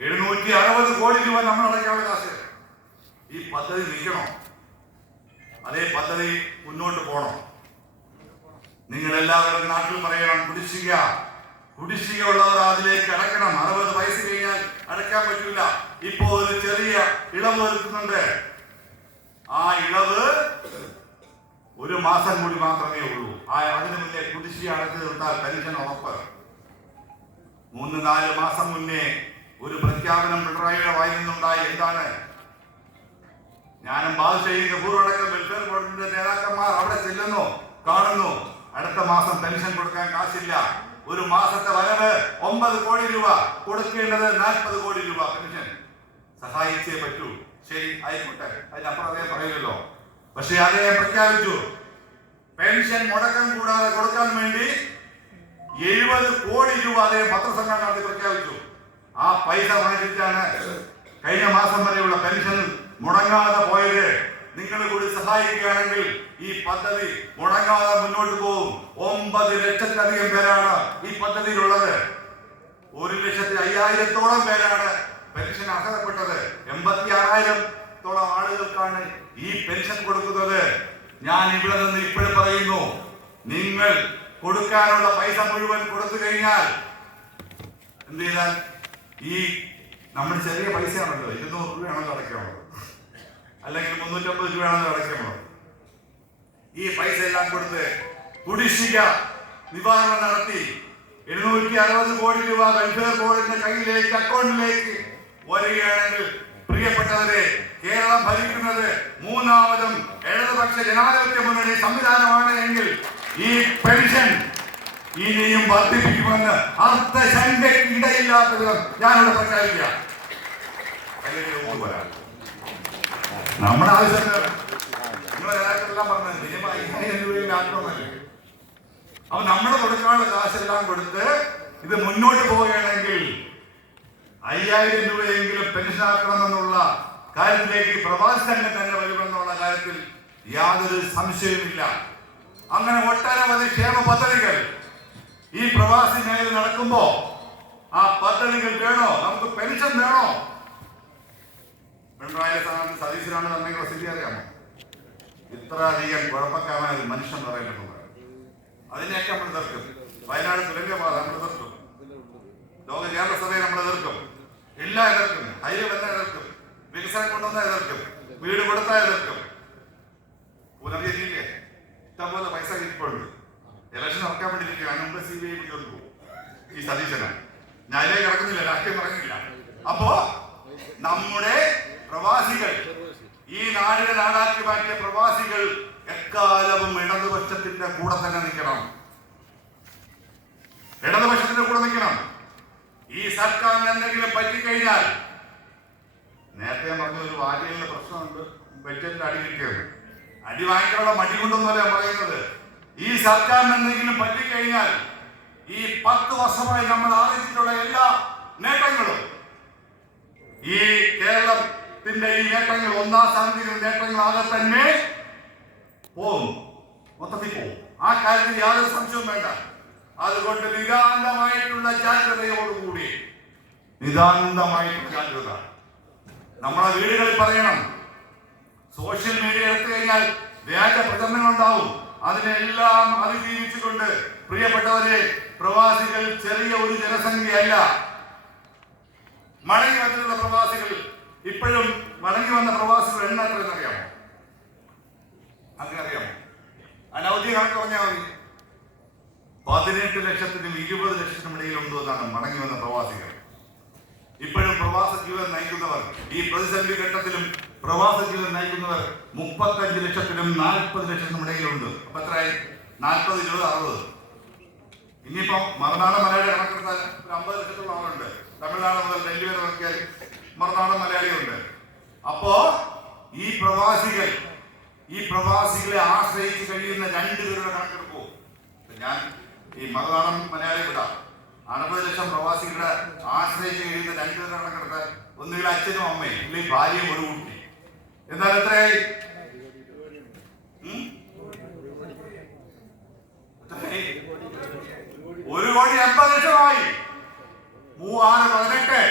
760 കോടി രൂപ നമ്മൾ അടയ്ക്കാനുള്ള കാശ്. ഈ പദ്ധതി നിൽക്കണോ? അതേ പദ്ധതി മുന്നോട്ട് പോകണം. നിങ്ങൾ എല്ലാവരും നാട്ടിൽ പറയണം, കുടിശ്ശിക ഉള്ളവർ അതിലേക്ക് അടയ്ക്കണം. 60 വയസ്സ് കഴിഞ്ഞാൽ അടയ്ക്കാൻ പറ്റില്ല. ഇപ്പോ ഒരു ചെറിയ ഇളവ് വരുത്തുന്നുണ്ട്. ആ ഇളവ് 1 മാസം കൂടി മാത്രമേ ഉള്ളൂ. അതിന് മുന്നേ കുടിശ്ശിക അടച്ചു തീർത്താൽ പെൻഷൻ ഉറപ്പ്. 3-4 മാസം മുന്നേ ഒരു പ്രഖ്യാപനം പിണറായിയുടെ വായിൽ നിന്നുണ്ടായി. എന്താണ്? ഞാനും ബാദുഷയും ഗഫൂറുമടക്കം വെൽഫെയർ ബോർഡിന്റെ നേതാക്കന്മാർ അവിടെ ചെല്ലുന്നു, കാണുന്നു. അടുത്ത മാസം പെൻഷൻ കൊടുക്കാൻ കാശില്ല. ഒരു മാസത്തെ വരവ് 9 കോടി രൂപ, കൊടുക്കേണ്ടത് 40 കോടി രൂപ പെൻഷൻ. സഹായിച്ചേ പറ്റൂ. ശരി, ആയിക്കോട്ടെ, അതിനപ്പുറം അദ്ദേഹം പറയില്ലല്ലോ. പക്ഷെ അദ്ദേഹം പ്രഖ്യാപിച്ചു പെൻഷൻ മുടക്കം കൂടാതെ കൊടുക്കാൻ വേണ്ടി 70 കോടി രൂപ അദ്ദേഹം പത്രസമ്മേളനം നടത്തി പ്രഖ്യാപിച്ചു. ആ പൈസ വാങ്ങിച്ചിട്ടാണ് കഴിഞ്ഞ മാസം വരെയുള്ള പെൻഷൻ മുടങ്ങാതെ പോയത്. നിങ്ങൾ കൂടി സഹായിക്കുകയാണെങ്കിൽ ഈ പദ്ധതി മുടങ്ങാതെ മുന്നോട്ട് പോകും. 9 ലക്ഷത്തിലധികം പേരാണ് ഈ പദ്ധതിയിലുള്ളത്. 1,05,000-ഓളം പേരാണ് പെൻഷൻ അർഹതപ്പെട്ടത്. 86,000-ഓളം ആളുകൾക്കാണ് ഈ പെൻഷൻ കൊടുക്കുന്നത്. ഞാൻ ഇവിടെ നിന്ന് ഇപ്പോഴും പറയുന്നു, നിങ്ങൾ കൊടുക്കാനുള്ള പൈസ മുഴുവൻ കൊടുത്തു കഴിഞ്ഞാൽ എന്ത് ചെയ്താൽ ഈ നമ്മൾ ചെറിയ പൈസയാണല്ലോ, 200 രൂപയാണല്ലോ അടയ്ക്കാനുള്ളത്, അല്ലെങ്കിൽ 350 രൂപയാണല്ലോ അടയ്ക്കാനുള്ളത്. ഈ പൈസ എല്ലാം കൊടുത്ത് കുടിശ്ശിക നിവാരണം നടത്തി 760 കോടി രൂപ വെൽഫെയർ ബോർഡിന്റെ കയ്യിലേക്ക്, അക്കൗണ്ടിലേക്ക് വരികയാണെങ്കിൽ പ്രിയപ്പെട്ടവരെ, കേരളം ഭരിക്കുന്നത് 3ാമതും ഇടതുപക്ഷ ജനാധിപത്യ മുന്നണി സംവിധാനമാണ് എങ്കിൽ ഈ പെൻഷൻ ഇനിയും വർദ്ധിപ്പിക്കുമെന്ന് അർത്ഥശങ്കയ്ക്ക് ഇടയില്ലാത്ത വിധം ഞാനിവിടെ പ്രഖ്യാപിക്കാം. നമ്മുടെ ആവശ്യം നിങ്ങളെ നേതാക്കളെല്ലാം പറഞ്ഞത് മിനിമം 5000 രൂപയിൽ ആക്കണമെന്നല്ലേ. അപ്പൊ നമ്മൾ കൊടുക്കാനുള്ള കാശെല്ലാം കൊടുത്ത് ഇത് മുന്നോട്ട് പോവുകയാണെങ്കിൽ 5000 രൂപയെങ്കിലും പെൻഷൻ ആക്കണമെന്നുള്ള കാര്യത്തിലേക്ക് പ്രവാസി സംഘം തന്നെ വരുമെന്നുള്ള കാര്യത്തിൽ യാതൊരു സംശയവുമില്ല. അങ്ങനെ ഒട്ടനവധി ക്ഷേമ പദ്ധതികൾ ഈ പ്രവാസി മേഖല നടക്കുമ്പോ ആ പദ്ധതികൾ വേണോ? നമുക്ക് പെൻഷൻ വേണോ? പിണറായി സ്ഥാനത്ത് സതീശനാണ് തന്നെയുള്ള സ്ഥിതി അറിയാമോ? ഇത്ര അധികം കുഴപ്പക്കാരനായ ഒരു മനുഷ്യൻ പറയുന്നത് അതിനെയൊക്കെ നമ്മൾ എതിർക്കും. വയനാട് തുരങ്കപാത നമ്മൾ എതിർക്കും. ലോക കേരള സഭയെ നമ്മൾ എതിർക്കും. എല്ലാം എതിർക്കും. ഹൈവേ തന്നെ എതിർക്കും. വികസനം കൊണ്ടുവന്ന എതിർക്കും. വീട് കൊടുത്താൽ എതിർക്കും. പുനർജനിയില്ലേ ഇഷ്ടംപോലെ പൈസ കിട്ടിപ്പോഴുണ്ട്. ഇലക്ഷൻ നടക്കാൻ വേണ്ടിയിരിക്കുക. മുമ്പ് CBI പിടിച്ചോണ്ട് പോകും ഈ സതീശന്. ഞാൻ അതിലേക്ക് കിടക്കുന്നില്ല, രാഷ്ട്രീയം പറയുന്നില്ല. അപ്പോ നമ്മുടെ പ്രവാസികൾ, ഈ നാടിനെ നാടാക്കി മാറ്റിയ പ്രവാസികൾ എക്കാലവും ഇടതുപക്ഷത്തിന്റെ കൂടെ തന്നെ നിൽക്കണം. ഇടതുപക്ഷത്തിന്റെ കൂടെ നിൽക്കണം. ഈ സർക്കാരിന് എന്തെങ്കിലും പറ്റിക്കഴിഞ്ഞാൽ, നേരത്തെ പറഞ്ഞ ഒരു വാര്യലിന്റെ പ്രശ്നമുണ്ട്, ബഡ്ജറ്റിൽ അടി കിട്ടിയത്. അടി വാങ്ങിക്കാനുള്ള മടി കൊണ്ടൊന്നുമല്ല പറയുന്നത്. ഈ സർക്കാരിന് എന്തെങ്കിലും പറ്റിക്കഴിഞ്ഞാൽ ഈ 10 വർഷമായി നമ്മൾ ആർജിച്ചിട്ടുള്ള എല്ലാ നേട്ടങ്ങളും, ഈ കേരളത്തിന്റെ ഈ നേട്ടങ്ങൾ, ഒന്നാം സ്ഥാനത്തിന്റെ നേട്ടങ്ങളാകെ തന്നെ പോകും, മൊത്തത്തിൽ പോകും. ആ കാര്യത്തിൽ യാതൊരു സംശയവും വേണ്ട. അതുകൊണ്ട് നിതാന്തമായിട്ടുള്ള ജാഗ്രതയോടുകൂടി, നിതാന്തമായിട്ടുള്ള ജാഗ്രത നമ്മളെ വീടുകളിൽ പറയണം. സോഷ്യൽ മീഡിയ എടുത്തു കഴിഞ്ഞാൽ വ്യാജ പ്രചരണങ്ങൾ ഉണ്ടാവും. അതിനെല്ലാം അതിജീവിച്ചുകൊണ്ട് പ്രിയപ്പെട്ടവരെ, പ്രവാസികൾ ചെറിയ ഒരു ജനസംഖ്യയല്ല. മടങ്ങി വന്നിട്ടുള്ള പ്രവാസികൾ, ഇപ്പോഴും മടങ്ങി വന്ന പ്രവാസികൾ എണ്ണ എത്രയെന്ന് അറിയാമോ? അങ്ങനെ അറിയാമോ? അനൗദ്യ കണക്ക് പറഞ്ഞാൽ മതി. 18 ലക്ഷത്തിനും 20 ലക്ഷത്തിനും ഇടയിലുണ്ടോ എന്നാണ് മടങ്ങി വന്ന പ്രവാസികൾ. ഇപ്പോഴും പ്രവാസ ജീവിതം നയിക്കുന്നവർ, ഈ പ്രതിസന്ധി ഘട്ടത്തിലും പ്രവാസ ജീവിതം നയിക്കുന്നവർ 35 ലക്ഷത്തിനും 40 ലക്ഷത്തിനും ഇടയിലുണ്ട്. അപ്പൊ എത്രയായി? 40, 20, 60. ഇനിയിപ്പോ മറുനാടൻ മലയാളി കണക്കെടുത്താൽ 50 ലക്ഷത്തോളം ആളുണ്ട്. തമിഴ്നാട് മുതൽ ഡൽഹി വരെ നോക്കിയാൽ മറുനാടൻ മലയാളിയുണ്ട്. അപ്പോ ഈ പ്രവാസികളെ ആശ്രയിച്ച് കഴിയുന്ന 2 പേരുടെ കണക്കെടുക്കൂ. ഞാൻ ഈ മറുനാടൻ മലയാളി വിടാം. 60 ലക്ഷം പ്രവാസികളുടെ ആശ്രയിച്ച് കഴിയുന്ന 2 പേരുടെ കണക്കെടുത്താൽ ഒന്നുകിൽ അച്ഛനും അമ്മയും, ഇല്ലെങ്കിൽ ഭാര്യയും ഒരു കുട്ടി. എന്നാൽ എത്രയായി? 1,80,00,000 3,6,18.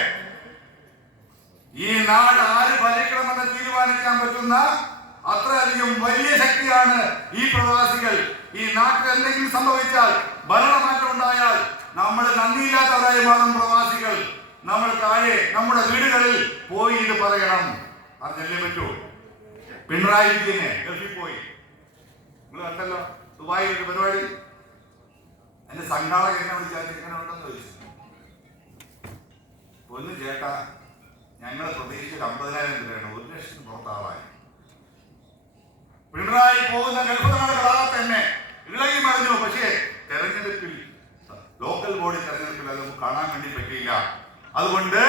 ഈ നാട് ആര് ഭരിക്കണമെന്ന് തീരുമാനിക്കാൻ പറ്റുന്ന അത്രയധികം വലിയ ശക്തിയാണ് ഈ പ്രവാസികൾ. ഈ നാട്ടിൽ എന്തെങ്കിലും സംഭവിച്ചാൽ, ഭരണമാറ്റം ഉണ്ടായാൽ, നമ്മൾ നന്ദിയില്ലാത്തവരായി മാറും പ്രവാസികൾ. നമ്മൾ താഴെ നമ്മുടെ വീടുകളിൽ പോയി ഇത് പറയണം. അറിഞ്ഞല്ലേ പറ്റൂ. പിണറായി വിജയനെ ഗൾഫിൽ പോയി, നിങ്ങൾ കണ്ടല്ലോ, ദുബായിൽ ഒരു പരിപാടി. എന്റെ സംഘാടകൻ എന്നെ വിളിച്ചാൽ എങ്ങനെ ഉണ്ടെന്ന് ചോദിച്ചു. ഒന്ന് ചേട്ടാ, ഞങ്ങൾ പ്രതീക്ഷിച്ച 50,000 രൂപയാണ്, 1 ലക്ഷത്തിന് പുറത്താളായി. പിണറായി പോകുന്ന ഗൾഫ് നാടുകളാകെ തന്നെ ഇളകി മറിഞ്ഞു. പക്ഷേ തെരഞ്ഞെടുപ്പിൽ, ലോക്കൽ ബോഡി തെരഞ്ഞെടുപ്പിൽ അത് കാണാൻ വേണ്ടി പറ്റിയില്ല. അതുകൊണ്ട്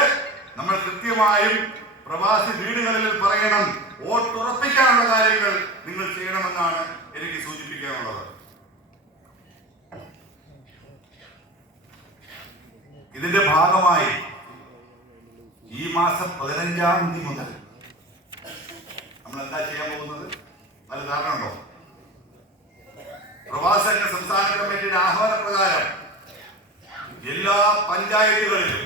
നമ്മൾ കൃത്യമായും പ്രവാസി വീടുകളിൽ പറയണം. വോട്ടുറപ്പിക്കാനുള്ള കാര്യങ്ങൾ നിങ്ങൾ ചെയ്യണമെന്നാണ് എനിക്ക് സൂചിപ്പിക്കാനുള്ളത്. ഇതിന്റെ ഭാഗമായി ഈ മാസം 15-ാം തീയതി മുതൽ നമ്മൾ എന്താ ചെയ്യാൻ പോകുന്നത്? നല്ല ധാരണയുണ്ടോ? പ്രവാസി സംസ്ഥാന കമ്മിറ്റിയുടെ ആഹ്വാന പ്രകാരം എല്ലാ പഞ്ചായത്തുകളിലും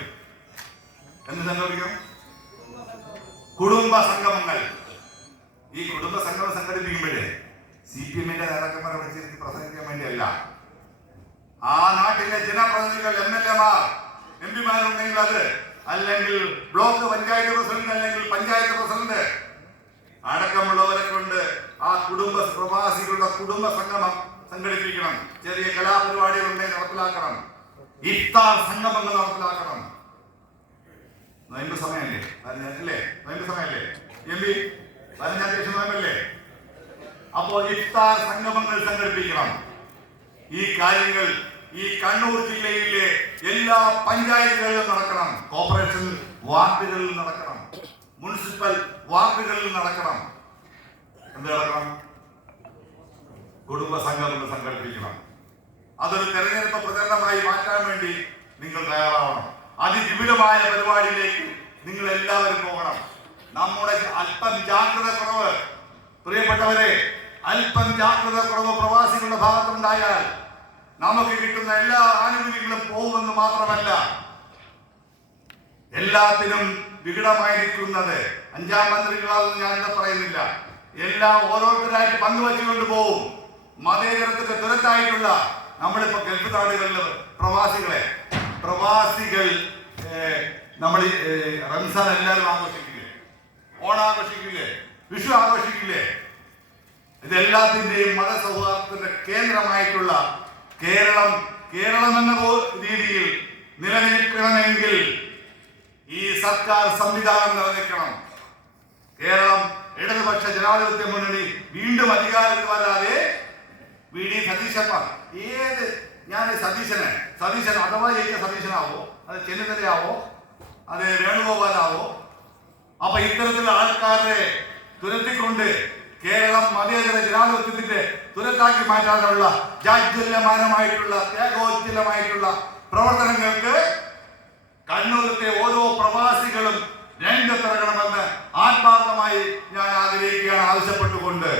എന്ത് സംഘടിപ്പിക്കും? കുടുംബ സംഗമങ്ങൾ. ഈ കുടുംബ സംഗമം സംഘടിപ്പിക്കുമ്പോഴേ CPM-ന്റെ നേതാക്കന്മാരെ വിളിച്ചിരുത്തി പ്രസംഗിക്കാൻ വേണ്ടിയല്ല. ആ നാട്ടിലെ ജനപ്രതിനിധികൾ, MLA-മാർ, MP-മാരുണ്ടെങ്കിൽ അത്, അല്ലെങ്കിൽ ബ്ലോക്ക് പഞ്ചായത്ത് പ്രസിഡന്റ്, അല്ലെങ്കിൽ പഞ്ചായത്ത് പ്രസിഡന്റ് അടക്കമുള്ളവരെ കൊണ്ട് ആ പ്രവാസികളുടെ കുടുംബ സംഗമം സംഘടിപ്പിക്കണം. ചെറിയ കലാപരിപാടികളുണ്ടെങ്കിൽ നടപ്പിലാക്കണം. ഇഫ്താർ സംഗമങ്ങൾ നടപ്പിലാക്കണം. നോയമ്പ് സമയമല്ലേ? നോയമ്പ് സമയമല്ലേ? MP 15 നോയമ്പല്ലേ? അപ്പോ ഇഫ്താർ സംഗമങ്ങൾ സംഘടിപ്പിക്കണം. ഈ കാര്യങ്ങൾ ഈ കണ്ണൂർ ജില്ലയിലെ എല്ലാ പഞ്ചായത്തുകളിലും നടക്കണം. കോർപ്പറേഷൻ വാർഡുകളിൽ നടക്കണം. മുനിസിപ്പൽ വാർഡുകളിൽ നടക്കണം. എന്ത് നടക്കണം? കുടുംബ സംഗമങ്ങൾ സംഘടിപ്പിക്കണം. അതൊരു തെരഞ്ഞെടുപ്പ് പ്രചരണമായി മാറ്റാൻ വേണ്ടി നിങ്ങൾ തയ്യാറാവണം. അതിവിപുലമായ പരിപാടിയിലേക്ക് നിങ്ങൾ എല്ലാവരും പോകണം. നമ്മുടെ അല്പം ജാഗ്രത കുറവ്, പ്രിയപ്പെട്ടവരെ, അല്പം ജാഗ്രത കുറവ് പ്രവാസികളുടെ ഭാഗത്തുണ്ടായാൽ നമുക്ക് കിട്ടുന്ന എല്ലാ ആനുകൂല്യങ്ങളും പോകുമെന്ന് മാത്രമല്ല, എല്ലാത്തിനും വികടമായി നിൽക്കുന്നത് 5-ാം മന്ത്രികളാണെന്ന് ഞാനിത് പറയുന്നില്ല. എല്ലാം ഓരോരുത്തരായിട്ട് പങ്കുവച്ചുകൊണ്ട് പോകും. മതേതരത്തിന്റെ തുരത്തായിട്ടുള്ള നമ്മളിപ്പോ ഗൾഫ് നാടുകളിൽ പ്രവാസികൾ നമ്മൾ റംസാൻ എല്ലാവരും ആഘോഷിക്കില്ലേ, ഓണാഘോഷിക്കില്ലേ, വിഷു ആഘോഷിക്കില്ലേ? ഇതെല്ലാത്തിന്റെയും മതസൗഹാർദ്ദത്തിന്റെ കേന്ദ്രമായിട്ടുള്ള കേരളം എന്ന രീതിയിൽ നിലനിൽക്കണമെങ്കിൽ ഈ സർക്കാർ സംവിധാനം നിലനിൽക്കണം. കേരളം ഇടതുപക്ഷ ജനാധിപത്യ മുന്നണി വീണ്ടും അധികാരത്തിൽ വരാതെ വി.ഡി. സതീശന്മാർ ഞാൻ സതീശൻ അഥവാ ജയിച്ച സതീശനാവോ, അത് ചെന്നിത്തലയാവോ, അത് വേണുഗോപാലാവോ, അപ്പൊ ഇത്തരത്തിലുള്ള ആൾക്കാരെ തുരത്തിക്കൊണ്ട് കേരളം മതേതര ജനാധിപത്യത്തിന്റെ തുരത്താക്കി മാറ്റാനുള്ള ജാജ്വല്യമാനമായിട്ടുള്ള ത്യാഗോജ്വലമായിട്ടുള്ള പ്രവർത്തനങ്ങൾക്ക് കണ്ണൂരത്തെ ഓരോ പ്രവാസികളും രംഗത്തിറങ്ങണമെന്ന് ആത്മാർത്ഥമായി ഞാൻ ആഗ്രഹിക്കുകയാണ്, ആവശ്യപ്പെട്ടുകൊണ്ട്.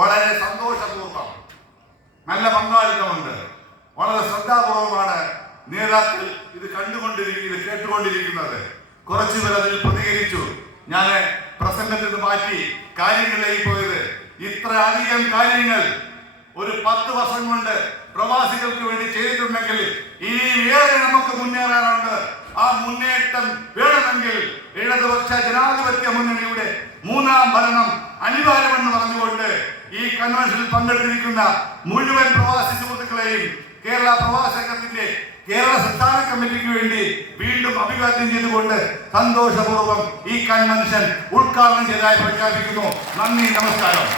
വളരെ സന്തോഷപൂർവ്വം, നല്ല പങ്കാളിത്തമുണ്ട്, വളരെ ശ്രദ്ധാപൂർവമാണ് നേതാക്കൾ ഇത് കേട്ടുകൊണ്ടിരിക്കുന്നത്. കുറച്ചുപേർ അതിൽ പ്രതികരിച്ചു. ഞാൻ പ്രസംഗത്തിൽ നിന്ന് മാറ്റി കാര്യങ്ങളിലേക്ക് പോയത്, ഇത്ര അധികം കാര്യങ്ങൾ ഒരു 10 വർഷം കൊണ്ട് പ്രവാസികൾക്ക് വേണ്ടി ചെയ്തിട്ടുണ്ടെങ്കിൽ ഇനിയും ഏറെ നമുക്ക് മുന്നേറാനുണ്ട്. ആ മുന്നേറ്റം വേണമെങ്കിൽ ഇടതുപക്ഷ ജനാധിപത്യ മുന്നണിയുടെ 3ാം ഭരണം അനിവാര്യമെന്ന് പറഞ്ഞുകൊണ്ട് ഈ കൺവെൻഷനിൽ പങ്കെടുത്തിരിക്കുന്ന മുഴുവൻ പ്രവാസി സുഹൃത്തുക്കളെയും കേരള പ്രവാസി സംഘത്തിന്റെ കേരള സംസ്ഥാന കമ്മിറ്റിക്ക് വേണ്ടി വീണ്ടും അഭിവാദ്യം ചെയ്തുകൊണ്ട് സന്തോഷപൂർവ്വം ഈ കൺവെൻഷൻ ഉദ്ഘാടനം ചെയ്തതായി പ്രഖ്യാപിക്കുന്നു. നന്ദി, നമസ്കാരം.